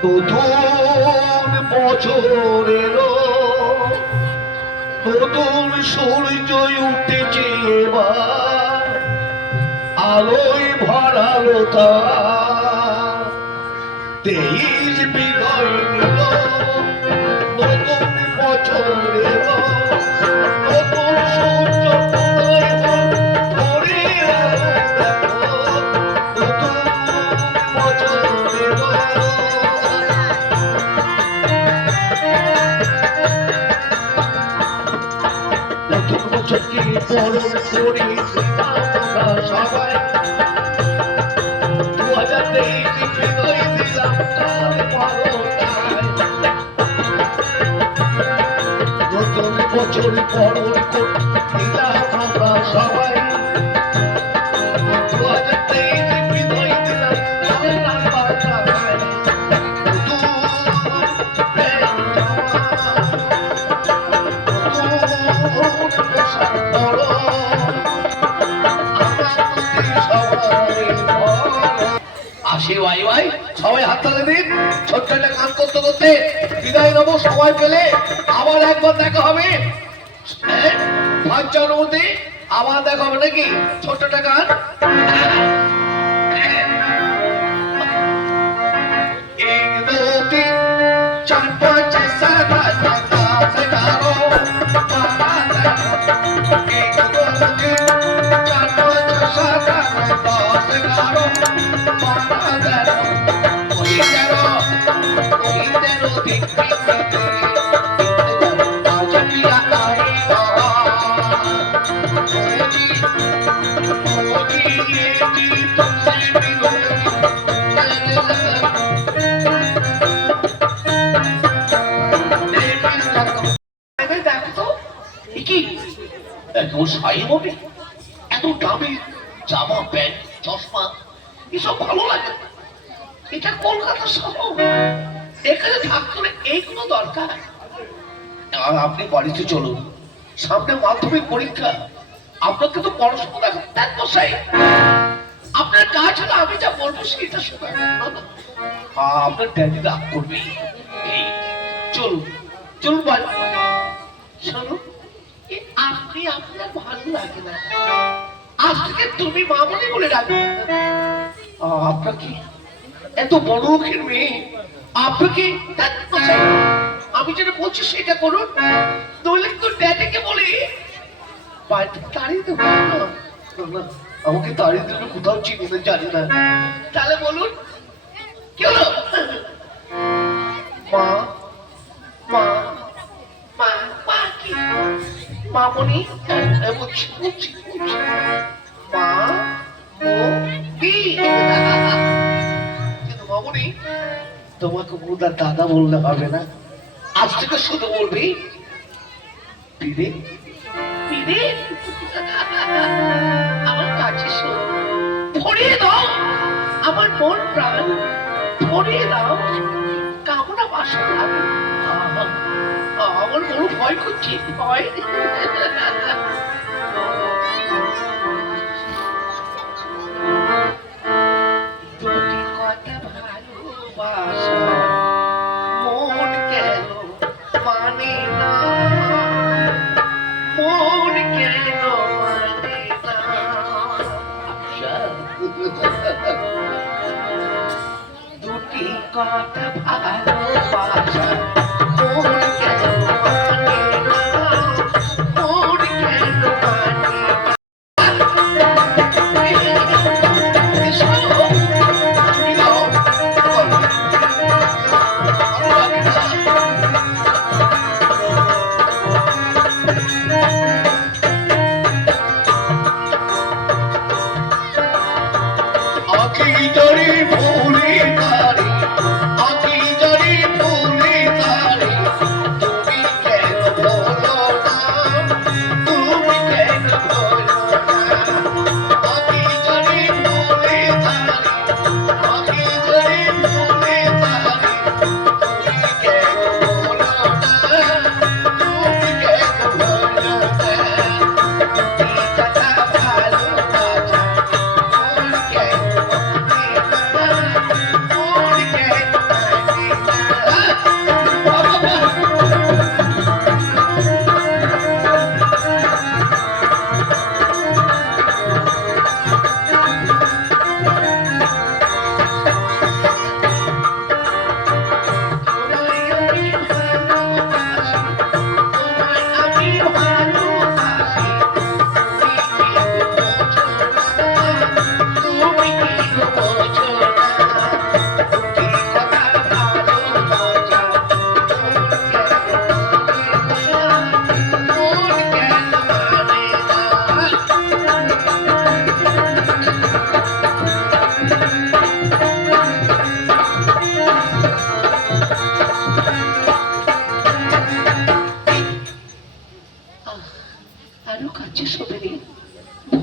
নতুন বছর এলো, নতুন সূর্য উঠেছে এবার, আলোয় ভরালো তা। 23 বিদায় নিল, নতুন বছর এলো, নতুন সূর্য করে আলো দেখো, নতুন বছর এলো। নতুন বছরকে বরণ করে আমরা সবাই 2023 বিদায় দিলাম কাল বারোটায়। নতুন বছর বরণ করে দিলাম আমরা সবাই 2023 বিদায় দিলাম কাল বারোটায়। নতুন প্যান্ট পোশাক পরো, আসি ভাই ভাই, সবাই হাত তালে দিন। ছোট্ট একটা গান করতে করতে বিদায় নেবো। সময় পেলে আবার একবার দেখা হবে, 5 জানুয়ারিতে আবার দেখা হবে নাকি? ছোট্ট একটা গান। आज पिया आएगा मोदी ये दिल तुमसे मिलोगी দেখো তো কি এত সাই হবে এত দামি জামা প্যান্ট চশমা এসব ভালো লাগে না। এটা কলকাতা শহর এখানে থাকতে হলে এইগুলো দরকার। আর আপনি বাড়িতে চলুন সামনে মাধ্যমিক পরীক্ষা আপনাকে তো পড়াশোনা দেখা দেখ মশাই আপনার কাজ হলো আমি যা বলবো সেটা শোনা আপনার ড্যাডি রাগ করবে এই চলুন চলুন বাড়ি শোনো আপনি আপনার ভালো লাগে না আজ থেকে তুমি মামনি বলে ডাকবে আপনার কি এত বড় লোকের মেয়ে আপনাকে আমি যেটা বলছি সেটা করুন নইলে তো ড্যাডিকে বলে বাড়িতে তাড়িয়ে দেবো না আমাকে তাড়িয়ে দেবে কোথাও চিনি না জানি না তাহলে বলুন কি হলো মা মা মা মা কি মামনি বলছি বলছি বলছি মা ও কি কিন্তু মামনি তোমাকে বুদার দাদা বললে হবে না আজ থেকে শুধু বলবি পিরে পিরে আমার কাছে ভরিয়ে দাও আমার মন প্রাণ ভরিয়ে দাও কামনা বাসনা আমার বড় ভয় করছে ভয় দুটি কথা ভালোবাসা মন কেন মানে না মন কেন মানে না দুটি কথা ভালোবাসা মন কেন মানে না মন কেন মানে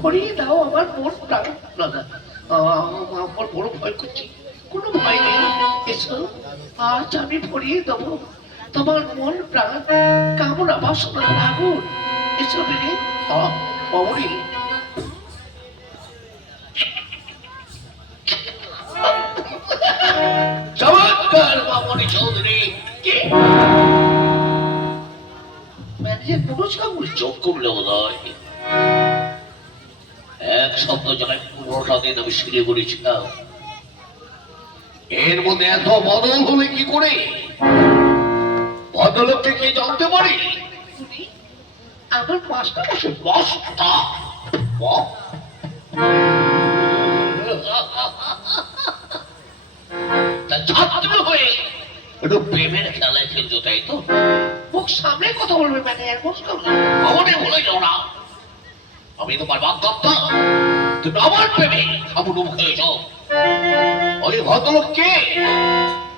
ভরিয়ে দাও আমার মন প্রাণ দাদা আমার বড় ভয় করছে কোনো ভয় নেই এসো আজ আমি ভরিয়ে দেবো তোমার মন প্রাণ কামনা বাসনা আগুন এসো বেরে মামনি চমৎকার মামনি চৌধুরী কে ম্যানেজার পুরস্কার চোখ করলে বোধ হয় এক সপ্তাহ জায়গায় 15টা দিন আমি শিলিগুড়ি ছিলাম এর মধ্যে এত বদল হলে কি করে ভদ্রলোককে কি জানতে পারি আমার মাস্টার বসে বসটা ছাত্র হয়ে একটু প্রেমের খেলায় খেলছো তাই তো? মুখ সামনে কথা বলবে ম্যানেজার, বস আমাকে বলে যাও না, আমি তোমার বাগদত্তা, তুমি আমার প্রেমে হাবুডুবু খেয়েছ। ওই ভদ্রলোক কে?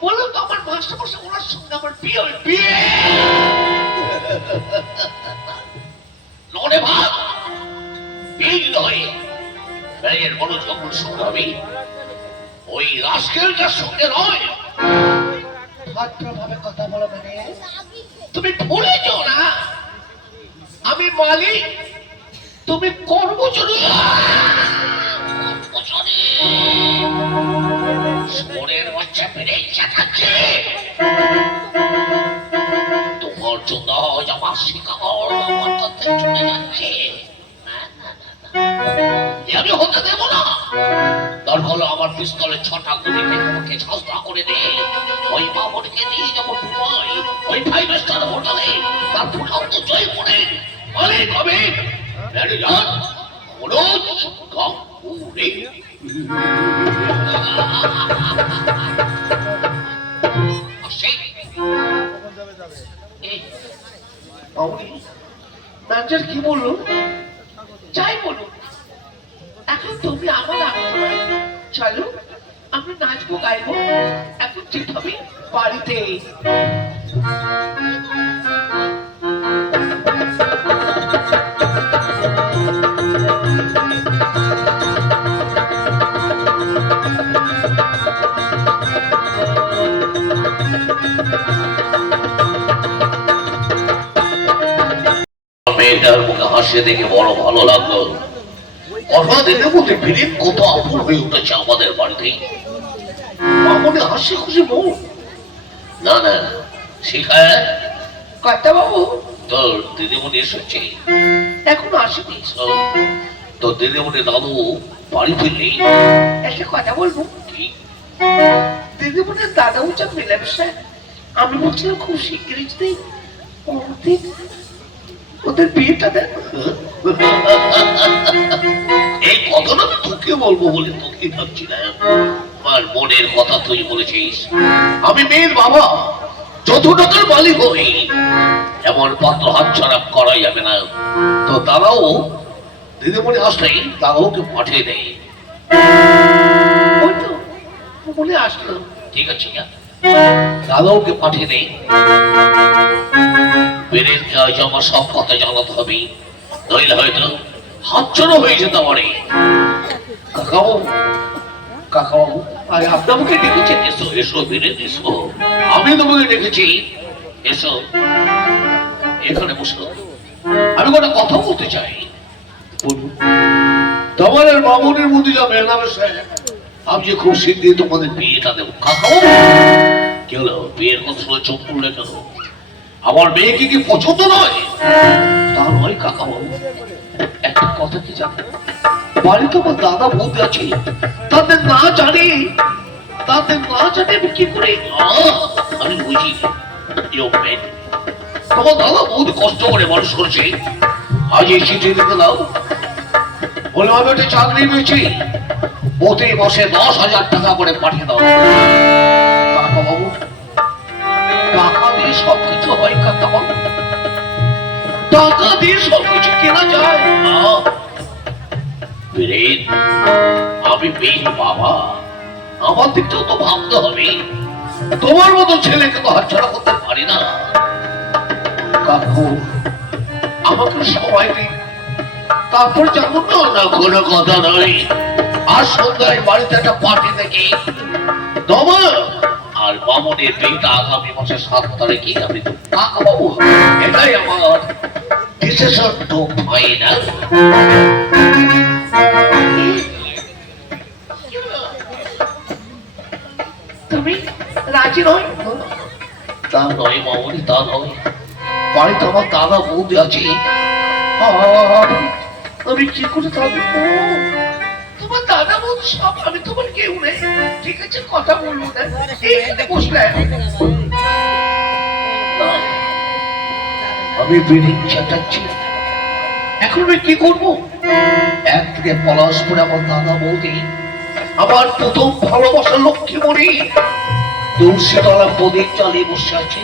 বললো তো আমার মাস্টার মশাই, ওনার সঙ্গে আমার বিয়ে হবে, বিয়ে। নড়ে ভাব বীজ নয়, ব্যাঙের বড় যখন সঙ্গে হবে, ওই রাস্কেলটার সঙ্গে নয়। ভদ্রভাবে কথা বলো ম্যানেজার। তুমি ভুলে যাও না আমি মালিক, তুমি কর্মচারী। মনের বাচ্চা বেড়ে ইচ্ছা থাকছে তোমার জন্য আমার শিকার আমার কাছে চলে যাচ্ছে। না, না, না, না। এ আমি হতে দেবো না। দরকার হলো আমার পিস্তলের 6টা গুলি তোমাকে সস্তা করে দে, ওই মামুনিকে নিয়ে যাবো দুবাই, ওই 5 স্টার হোটেলে, তার ফুটন্ত জয়পুরে মালিক হবে ম্যানেজার মনোজ গাঙ্গুলি। ম্যানেজার কি বললো? যাই বলুন, এখন তুমি আমার আমি তোমার, চলো আমরা নাচবো গাইবো, এখন যেতে হবে বাড়িতে। মেয়েটার মুখে হাসি দেখে বড় ভালো লাগলো। কথা দিনের মধ্যে বিরিপ কত আপন হয়ে উঠেছে আমাদের বাড়িতে। মামনি হাসি খুশি মুখ। না না শিখায় কর্তা বাবু, তোর দিদিমণি এসেছে? এখন আসেনি। তোর দিদিমণি দাদু বাড়ি ফিরলি? একটা কথা বলবো কি? দিদিমণির দাদা উঁচা মেলামেশা, আমি বলছিলাম খুব শিগগিরই যদি ওদের বিয়েটা দেন। এই কথাটা তোকে বলবো বলে তোকে ভাবছি না, আমার মনের কথা তুই বলেছিস। আমি মেয়ের বাবা, যত টাকার মালিক হই, এমন পাত্র হাত ছাড়া করা যাবে না। তো তারাও দিদিমণি আসলেই দাদাকে পাঠিয়ে দেয়। ওই তো বলে আসলো। ঠিক আছে, দাদাকে পাঠিয়ে দেয়। বেরের কাজ আমার সব কথা জানাতে হবে, নইলে হয়তো হাতছাড়া হয়ে যেতে পারে। কাকাবাবু, কাকাবাবু, আর আপনাকে ডেকেছেন? এসো এসো বেরে এসো, আমি তোমাকে ডেকেছি, এসো এখানে বসো। আমি কোনো কথা বলতে চাই। বলুন। তোমার আর মামুনের মধ্যে যা মেলামেশা, আমি যে খুব শীঘ্রই তোমাদের বিয়েটা দেবো। কাকাবাবু, কি হলো? বিয়ের কথা শুনে চোখ করলে কেন? আমার মেয়েকে কি পছন্দ নয়? তা নয় কাকাবাবু, একটা কথা কি জানো, বাড়িতে আমার দাদা বৌদি আছে, তাদের না জানে আমি কি করে? আমি বুঝি তোমার দাদা বৌদি কষ্ট করে মানুষ করেছে, আজ এই চিঠি লিখে দাও, বলে আমি একটা চাকরি পেয়েছি, প্রতি মাসে 10,000 টাকা করে পাঠিয়ে দাও। কাকাবাবু, টাকা দিয়ে সবকিছু হয় কাকাবাবু, টাকা দিয়ে সবকিছু কেনা যায় না। আমি মেয়ের বাবা, আমার দিকটাও তো ভাবতে হবে। তোমার মতো ছেলেকে তো হাতছাড়া করতে পারি না। কাকু, আমাকে সময় দিন, তারপর যাবো। না না, কোনো কথা নয়। আর সন্ধ্যায় বাড়িতে একটা পার্টি থেকে তোমার আর মামনের বিয়েটা আগামী মাসের 7 তারিখে আমি তো কাকাবাবু, এটাই আমার ডিসিশন টু ফাইনাল। তুমি রাজি নয়? তা নয় মামনি, তা নয়। বাড়িতে আমার দাদা বৌদি আছে, আমি কি করে থাকবো? তোমার দাদা বৌদি সব, আমি তোমার কেউ নেই। ঠিক আছে, কথা বলবো না, এইখানে বসলে। আমি বিড়িং চাটাচ্ছি, এখন আমি কি করবো? একদিকে পলাশপুরে আমার দাদা বৌদি, আমার প্রথম ভালোবাসার লক্ষ্মীমণি, তুলসীতলা প্রদীপ চালিয়ে বসে আছে।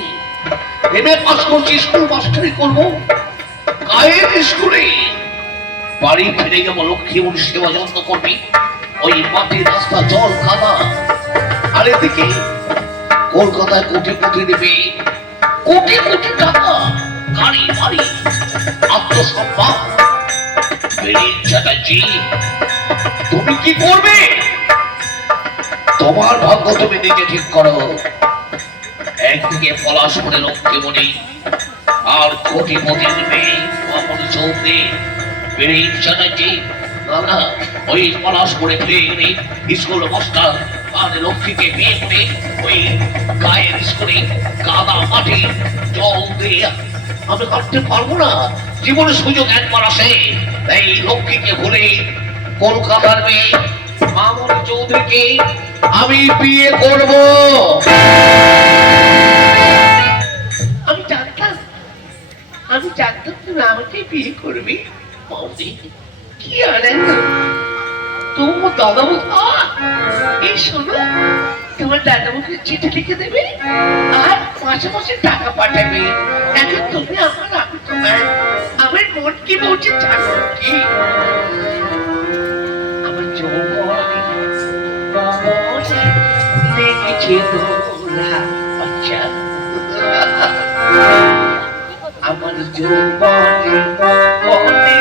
এমএ পাস করছি, স্কুল মাস্টারি করবো গায়ের স্কুলে। বাড়ি ফিরে যাবো, লক্ষ্মীমণি সেবা যত্ন করবি। ওই মাটির রাস্তা, জল কাদা। আর এদিকে কলকাতায় কোটি দেবে, কোটি টাকা, গাড়ি বাড়ি, আত্মসম্মান। বীরেন চ্যাটার্জি, তুমি কি করবে? তোমার ভাগ্য তুমি নিজে ঠিক করো। একদিকে পলাশপুরে লক্ষ্মীমণি, আর কোটিপতির মেয়ে মামনি চৌধুরী। বীরেন চ্যাটার্জি না, ওই পলাশপুরে ফিরে গেলে স্কুল মাস্টার আর লক্ষ্মীকে বিয়ে করে ওই গায়ের স্কুলে কাদা মাটি জল দিয়ে আমি কাটতে পারবো না। জীবনে সুযোগ একবার আসে, তাই লক্ষ্মীকে ভুলে কলকাতার মেয়ে মামনি চৌধুরীকে আমি বিয়ে করব। আমি জানতাম তুমি আমাকে বিয়ে করবি। মামনি, কি আনন্দ! তোমার দাদাবু, এই শোনো, তোমার দাদাবুকে চিঠি লিখে দেবে আর মাসে টাকা পাঠাবে। এখন তুমি আমার, আমি তোমার। আমার মন কি বলছে জানো কি? আমার যৌবন লেগেছে দোলা। আচ্ছা, আমার যৌবনে মনে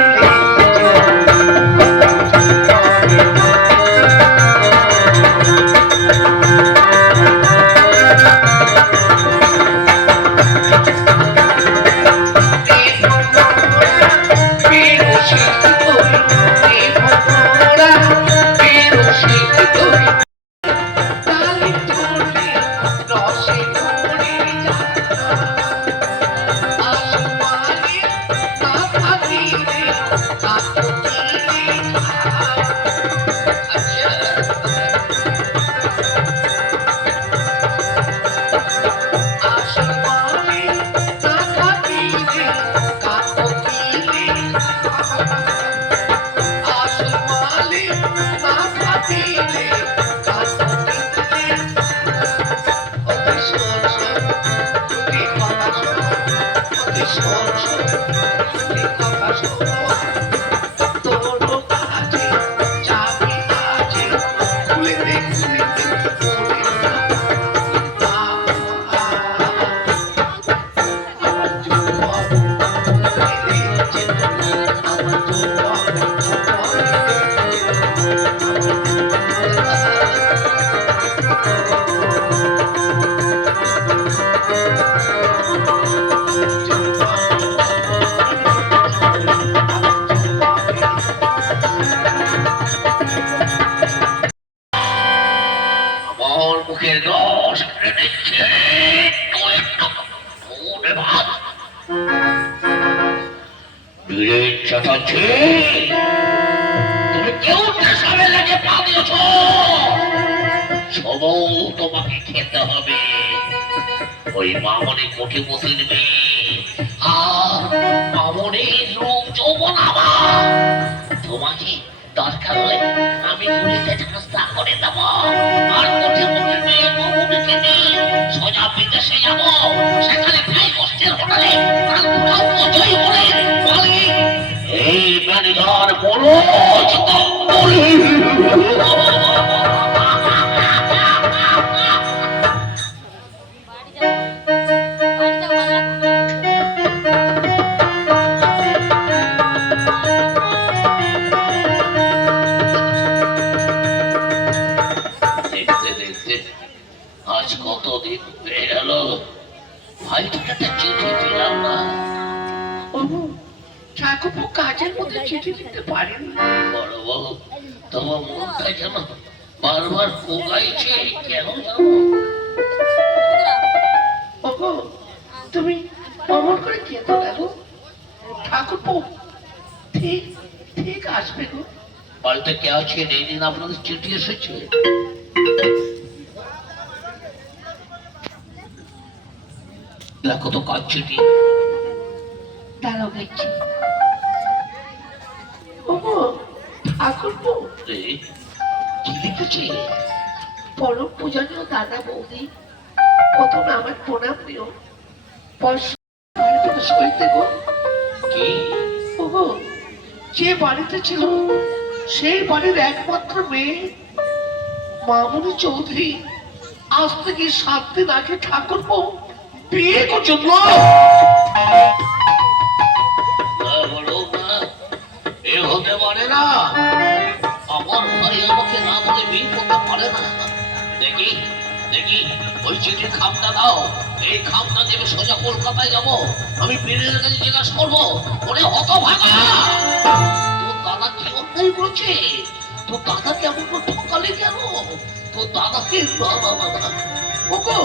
তোমাকে খেতে হবে। ওই মামনি কোটিপতির মেয়ে আর মামনির রূপ যৌবন আমার। তোমাকে দরকার হলে আমি গুলিতে ট্রান্সফার করে দেব। আর কোটিপতির মেয়ে মামনিকে নিয়ে সোজা বিদেশে যাব। সেখানে ফাইভ স্টার হোটেলে জয় বলে মালিক এই ম্যানেজার বলো কাজের মধ্যে চিঠি দিতে পারেন। বড় বড় তোমার মনটা যেন বারবার কোগাইছে কেন জানো? তুমি অমর করে কেঁদো গেল। ঠাকুরপো ঠিক ঠিক আসবে গো। বাড়িতে কে আছে? এই দিন আপনাদের চিঠি এসেছে। দেখো তো কাজ চিঠি। দাঁড়াও দেখছি। ঠাকুরপো কি লিখেছে? পরম পূজনীয় দাদা বৌদি প্রথমে আমার প্রণাম দিও, পর বাড়িতে সইতে গো। কি ওগো, যে বাড়িতে ছিল সেই বাড়ির একমাত্র মেয়ে মামুনি চৌধুরী আজ থেকে 7 দিন আগে ঠাকুরপো বিয়ে করছিল। এ হতে পারে না, আমার ভাই আমাকে না বলে বিয়ে করতে পারে না। দেখি দেখি ওই চিঠির খামটা দাও, এই খামটা দেবে সোজা কলকাতায় যাব, আমি পীরের কাছে জিজ্ঞাসা করবো, ওরে হতভাগা তোর দাদা কি অন্যায় করেছে, তোর দাদা কেমন করে ঠকালে কেন, তোর দাদাকে ওগো,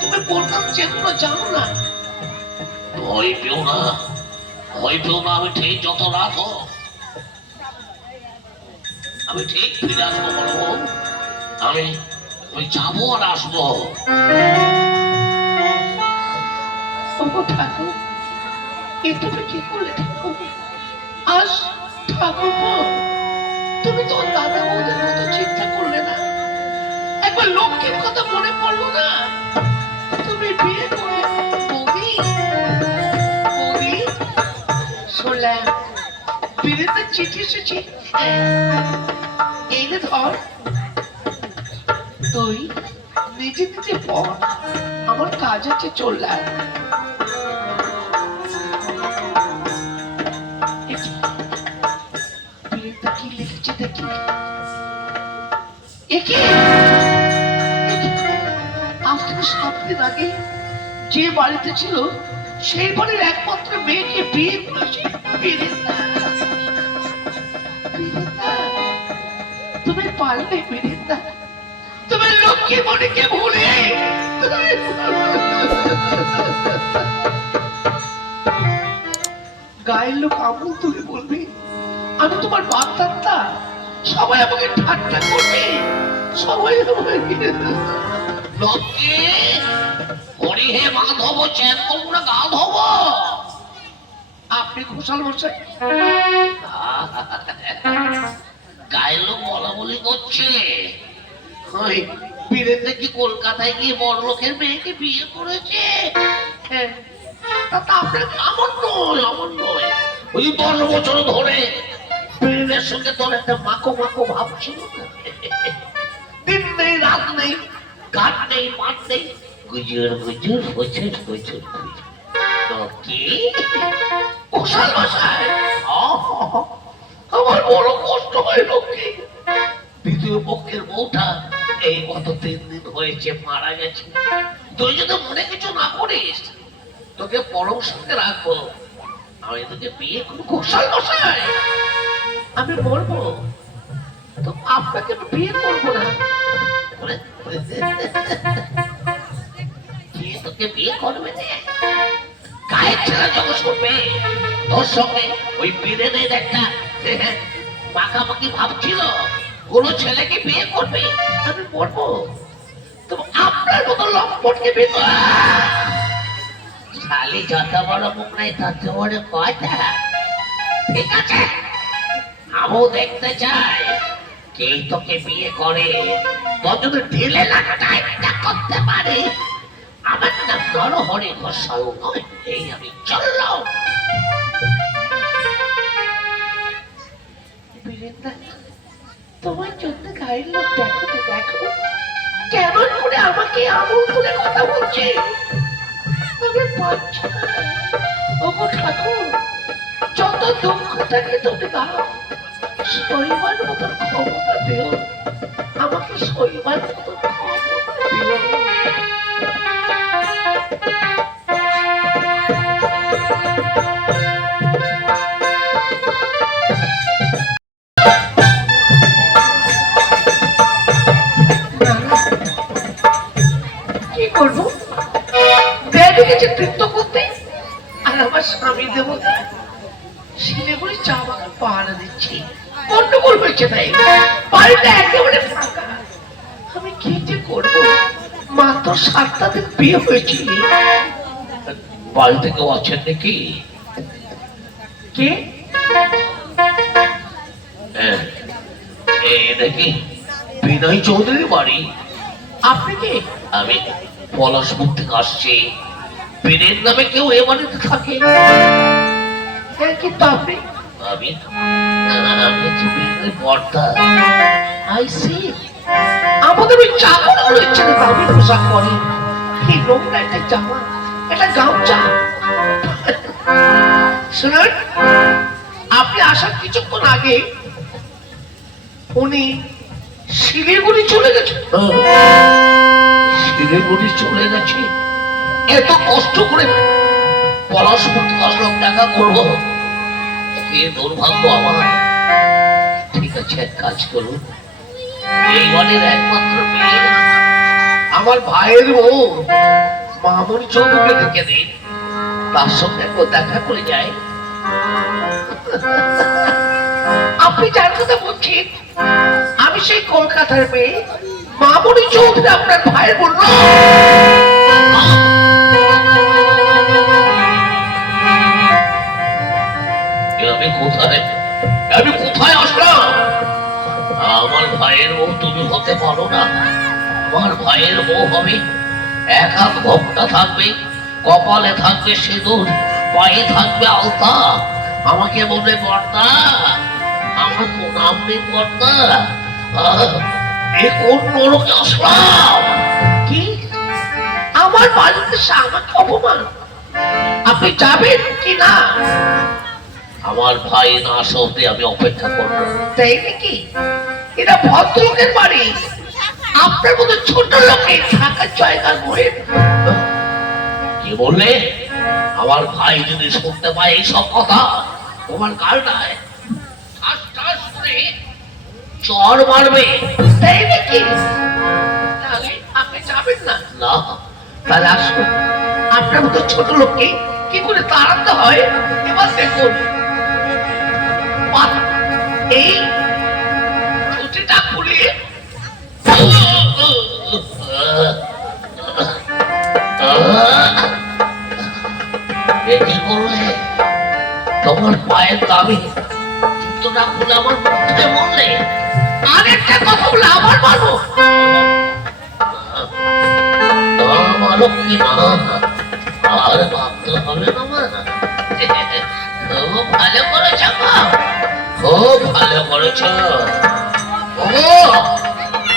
তুমি বললাম যেগুলো জানো না। ভয় পেও না, ভয় পেও না, আমি ঠিক যত রাত হোক আমি ঠিক ফিরে আসবো। বলবো আমি আমি যাবো আর আসবো। ওগো ঠাকুর, এ তুমি কি করলে ঠাকুর? আজ ঠাকুরপো, তুমি তো দাদা বৌদের মতো চিন্তা করলে না, একবার লক্ষ্মীর কথা মনে পড়লো না, তুমি বিয়ে করলে। বৌদি, বৌদি, শুনলাম বিয়েতে চিঠি এসেছে, এই রে ধর, তুই নিজে নিজে পড়, আমার কাজ আছে, চললাম। বিয়েতে কি লিখেছে দেখি। আজ থেকে 7 দিন আগে যে বাড়িতে ছিল সেই বাড়ির একমাত্র মেয়েকে বিয়ে করেছে। তুমি পারলে বিরিন্দা, তুমি লক্ষ্মী মনিকে ভুলে গায়ের লোক আমল তুলে বলবে আমি তোমার বাগদাত্তা, সবাই আমাকে ঠাট্টা করবে, সবাই লক্ষ্মী হরি হে মাধব চ্যান করবো না গাল ধব। আপনি ঘোষাল মশাই গায়ের লোক বলা বলি করছে, বীরেন্দ্র কি কলকাতায় গিয়ে বড় লোকের মেয়েকে বিয়ে করেছে? হ্যাঁ, আপনার আমার নয়, আমার নয়, ওই 10 বছর ধরে বীরেন্দ্রের সঙ্গে তোর একটা মাকো মাকো ভাব ছিল না, দিন নেই রাত নেই, ঘাট নেই মাঠ নেই, গুজর গুজর বছর বছর কি ঘোষাল মশাই আমার বড় কষ্ট হয় লক্ষ্মী। দ্বিতীয় পক্ষের বউটা এই গত 3 দিন হয়েছে মারা গেছে, তুই যদি মনে কিছু না করিস তোকে পরম সঙ্গে রাখবো, আমি তোকে বিয়ে করবো। ঘোষাল মশাই আমি বলবো তো আপনাকে বিয়ে করবো না। কে তোকে বিয়ে করবে না? গায়ের ছেলে যখন শুনবে তোর সঙ্গে ওই বীরেনের একটা পাকাপাকি ভাবছিল, কোন ছেলেকে বিয়ে করবে, আমি বলবো তো আপনার মতো লম্পটকে বিয়ে করবো। শালি যত বড় মুখ নাই তত বড় কথা। ঠিক আছে, আমিও দেখতে চাই কে তোকে বিয়ে করে, তোর যদি ঢিলে লাগাটা একটা করতে পারে। আমার নাম নরহরি ঘোষাল নয়, এই আমি চললাম। বীরেন্দা, তোমার জন্য গায়ের লোক দেখো তো দেখো কেমন করে আমাকে আমল করে কথা বলছে, আমি পাচ্ছি না। ওগো ঠাকুর, যত দুঃখ থাকে তুমি দাও, সইবার মতন ক্ষমতা দিও, আমাকে সইবার মতন ক্ষমতা দিও। কি করবো, দেবী গেছে তৃপ্ত করতে, আর আমার স্বামী দেবতা শিলিগুড়ি চা বাগান পাহারা দিচ্ছি, গন্ডগোল হয়েছে তাই বাড়িটা একেবারে ফাঁকা। আমি কি যে করবো, মাত্র 7টা দিন বিয়ে হয়েছে। বাড়িতে কেউ আছেন নাকি? কে? এই নাকি বিনয় চৌধুরীর বাড়ি? আপনি কে? আমি পলাশপুর থেকে আসছি। পীরের নামে কেউ এ বাড়িতে থাকে? কিন্তু আপনি আমি আমি হচ্ছি পীরের বর্দা। আই সি আমাদের ওই চাকর রয়েছে দামি পোশাক পরে, কি নোংরা একটা জামা, একটা গামছা। শুনুন, আপনি আসার কিছুক্ষণ আগে উনি শিলিগুড়ি চলে গেছে। শিলিগুড়ি চলে গেছে? এত কষ্ট করে পলাশপুর থেকে আসলাম, দেখা করবো, কি দুর্ভাগ্য আমার। ঠিক আছে, এক কাজ করুন, এই বাড়ির একমাত্র মেয়ে আমার ভাইয়ের বউ মামুনি চৌধুরীকে ডেকে দিন, তার সঙ্গে একবার দেখা করে যায়। আপনি যার কথা বলছেন আমি সেই কলকাতার মেয়ে মামুনি চৌধুরী, আপনার ভাইয়ের বউ। আমি কোথায়, আমি কোথায় আসলাম? আমার ভাইয়ের বউ তুমি হতে পারো না। আমার ভাইয়ের বউ হবে, এক হাত ঘোমটা থাকবে, কপালে থাকবে সিঁদুর, পায়ে থাকবে আলতা, আমাকে বলবে বর্দা, আমার প্রণাম নেই বর্দা। এ কোন নরকে আসলাম? কি আমার বাড়িতে আমাকে অপমান? আপনি যাবেন কি না? আমার ভাই না আসা অব্দি আমি অপেক্ষা করবো। তাই নাকি? এটা ভদ্রলোকের বাড়ি, আপনার মতো ছোট লোকে থাকার জায়গা নয়। কি বললে? আমার ভাই যদি শুনতে পায় এইসব কথা, তোমার গালটায় ঠাস ঠাস করে চড় মারবে। তাই নাকি? তাহলে আপনি যাবেন না? না, তাহলে আসুন, আপনার মতো ছোট লোককে কি করে তাড়াতে হয় এবার দেখুন। এই ছুটিটা খুলে কি করলে? তোমার পায়ের দাবি জুতোটা খুলে আমার মুখে বললে। আরেকটা কথা বলে আবার মারবো। মারো কি না, আর ভাবতে হবে না মা। খুব ভালো করেছ, খুব ভালো করেছ।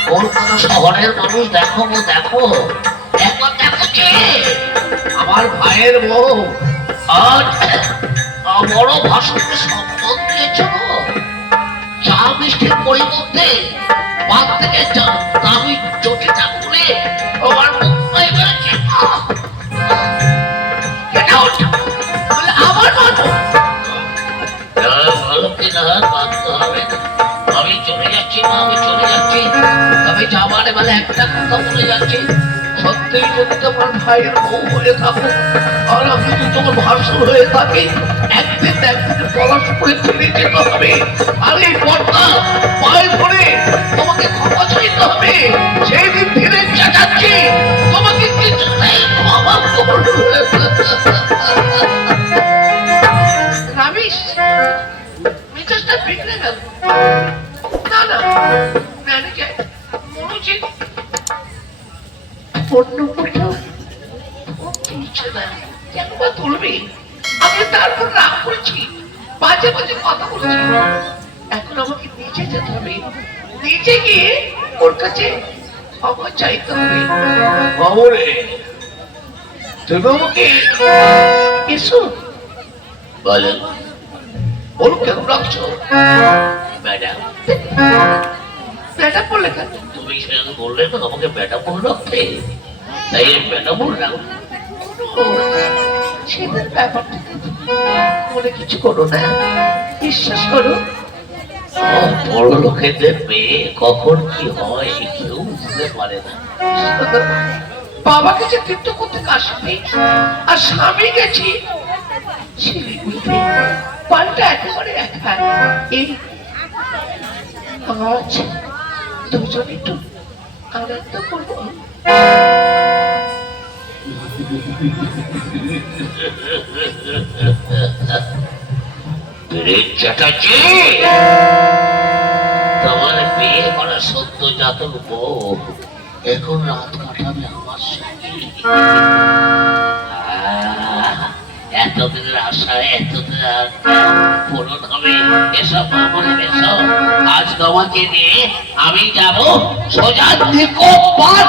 কলকাতা শহরের মানুষ দেখো গো, দেখো, একবার দেখো যে আমার ভাইয়ের বউ আজ বড় ভাষণকে সম্মান দিয়েছ গো। চা মিষ্টির পরিবর্তে বাদ থেকে দামি চটিটা খুলে আমার মুখটাই বেড়েছে। আবার মারবো। ভালো কিনা মানতে হবে না। আমি চলে যাচ্ছি মা, আমি চলে যাচ্ছি। তবে যাবার বেলা একটা কথা বলে যাচ্ছি, সত্যিই যদি তোমার ভাইয়ের বউ হয়ে থাকো আর আমি যদি তোমার ভাষণ হয়ে থাকি, একদিন না একদিন পলাশপুরে ফিরে যেতে হবে। আর এই পর্দা পায়ে ধরে তোমাকে ক্ষমা চাইতে হবে। সেই দিন ফিরে চেঁচাচ্ছি, তোমাকে কিছুতেই ক্ষমা করবে। রামেশ, মেজাজটা বিগড়ে গেল। না না, ম্যানেজার মনোজিৎ ফোন নম্বরটা তুলছে না, একবার তুলবি। আমি তারপর রাগ করেছি, বাজে বাজে কথা বলছি। এখন আমাকে নিচে যেতে হবে, নিচে গিয়ে ওর কাছে ক্ষমা চাইতে হবে। বাবুরে, তুমি আমাকে এসো বলেন। বলো, কেন রাখছো? ম্যাডাম, ম্যাডাম বললে কেন? তুমি সেটা বললে না আমাকে ম্যাডাম বলে রাখতে, তাই ম্যাডাম বললাম। সেদের ব্যাপারটা মনে কিছু করো না, বিশ্বাস করো। বড় লোকেদের মেয়ে কখন কি হয় কেউ বুঝতে পারে না। বাবাকে যে তীর্থ করতে কাশ্মীর আর স্বামী গেছি শিলিগুড়িতে, পাল্টা একেবারে একা। এই আজ দুজন একটু আনন্দ করবো। চ্যাটার্জি, তোমার বিয়ে করা সদ্য জাতক বউ এখন রাত কাটাবে আমার সঙ্গে। এতদিনের আশায় এতদিনের আশা পূরণ হবে। এসব মামনে এসব, আজ তোমাকে নিয়ে আমি যাব সোজা নিকোপার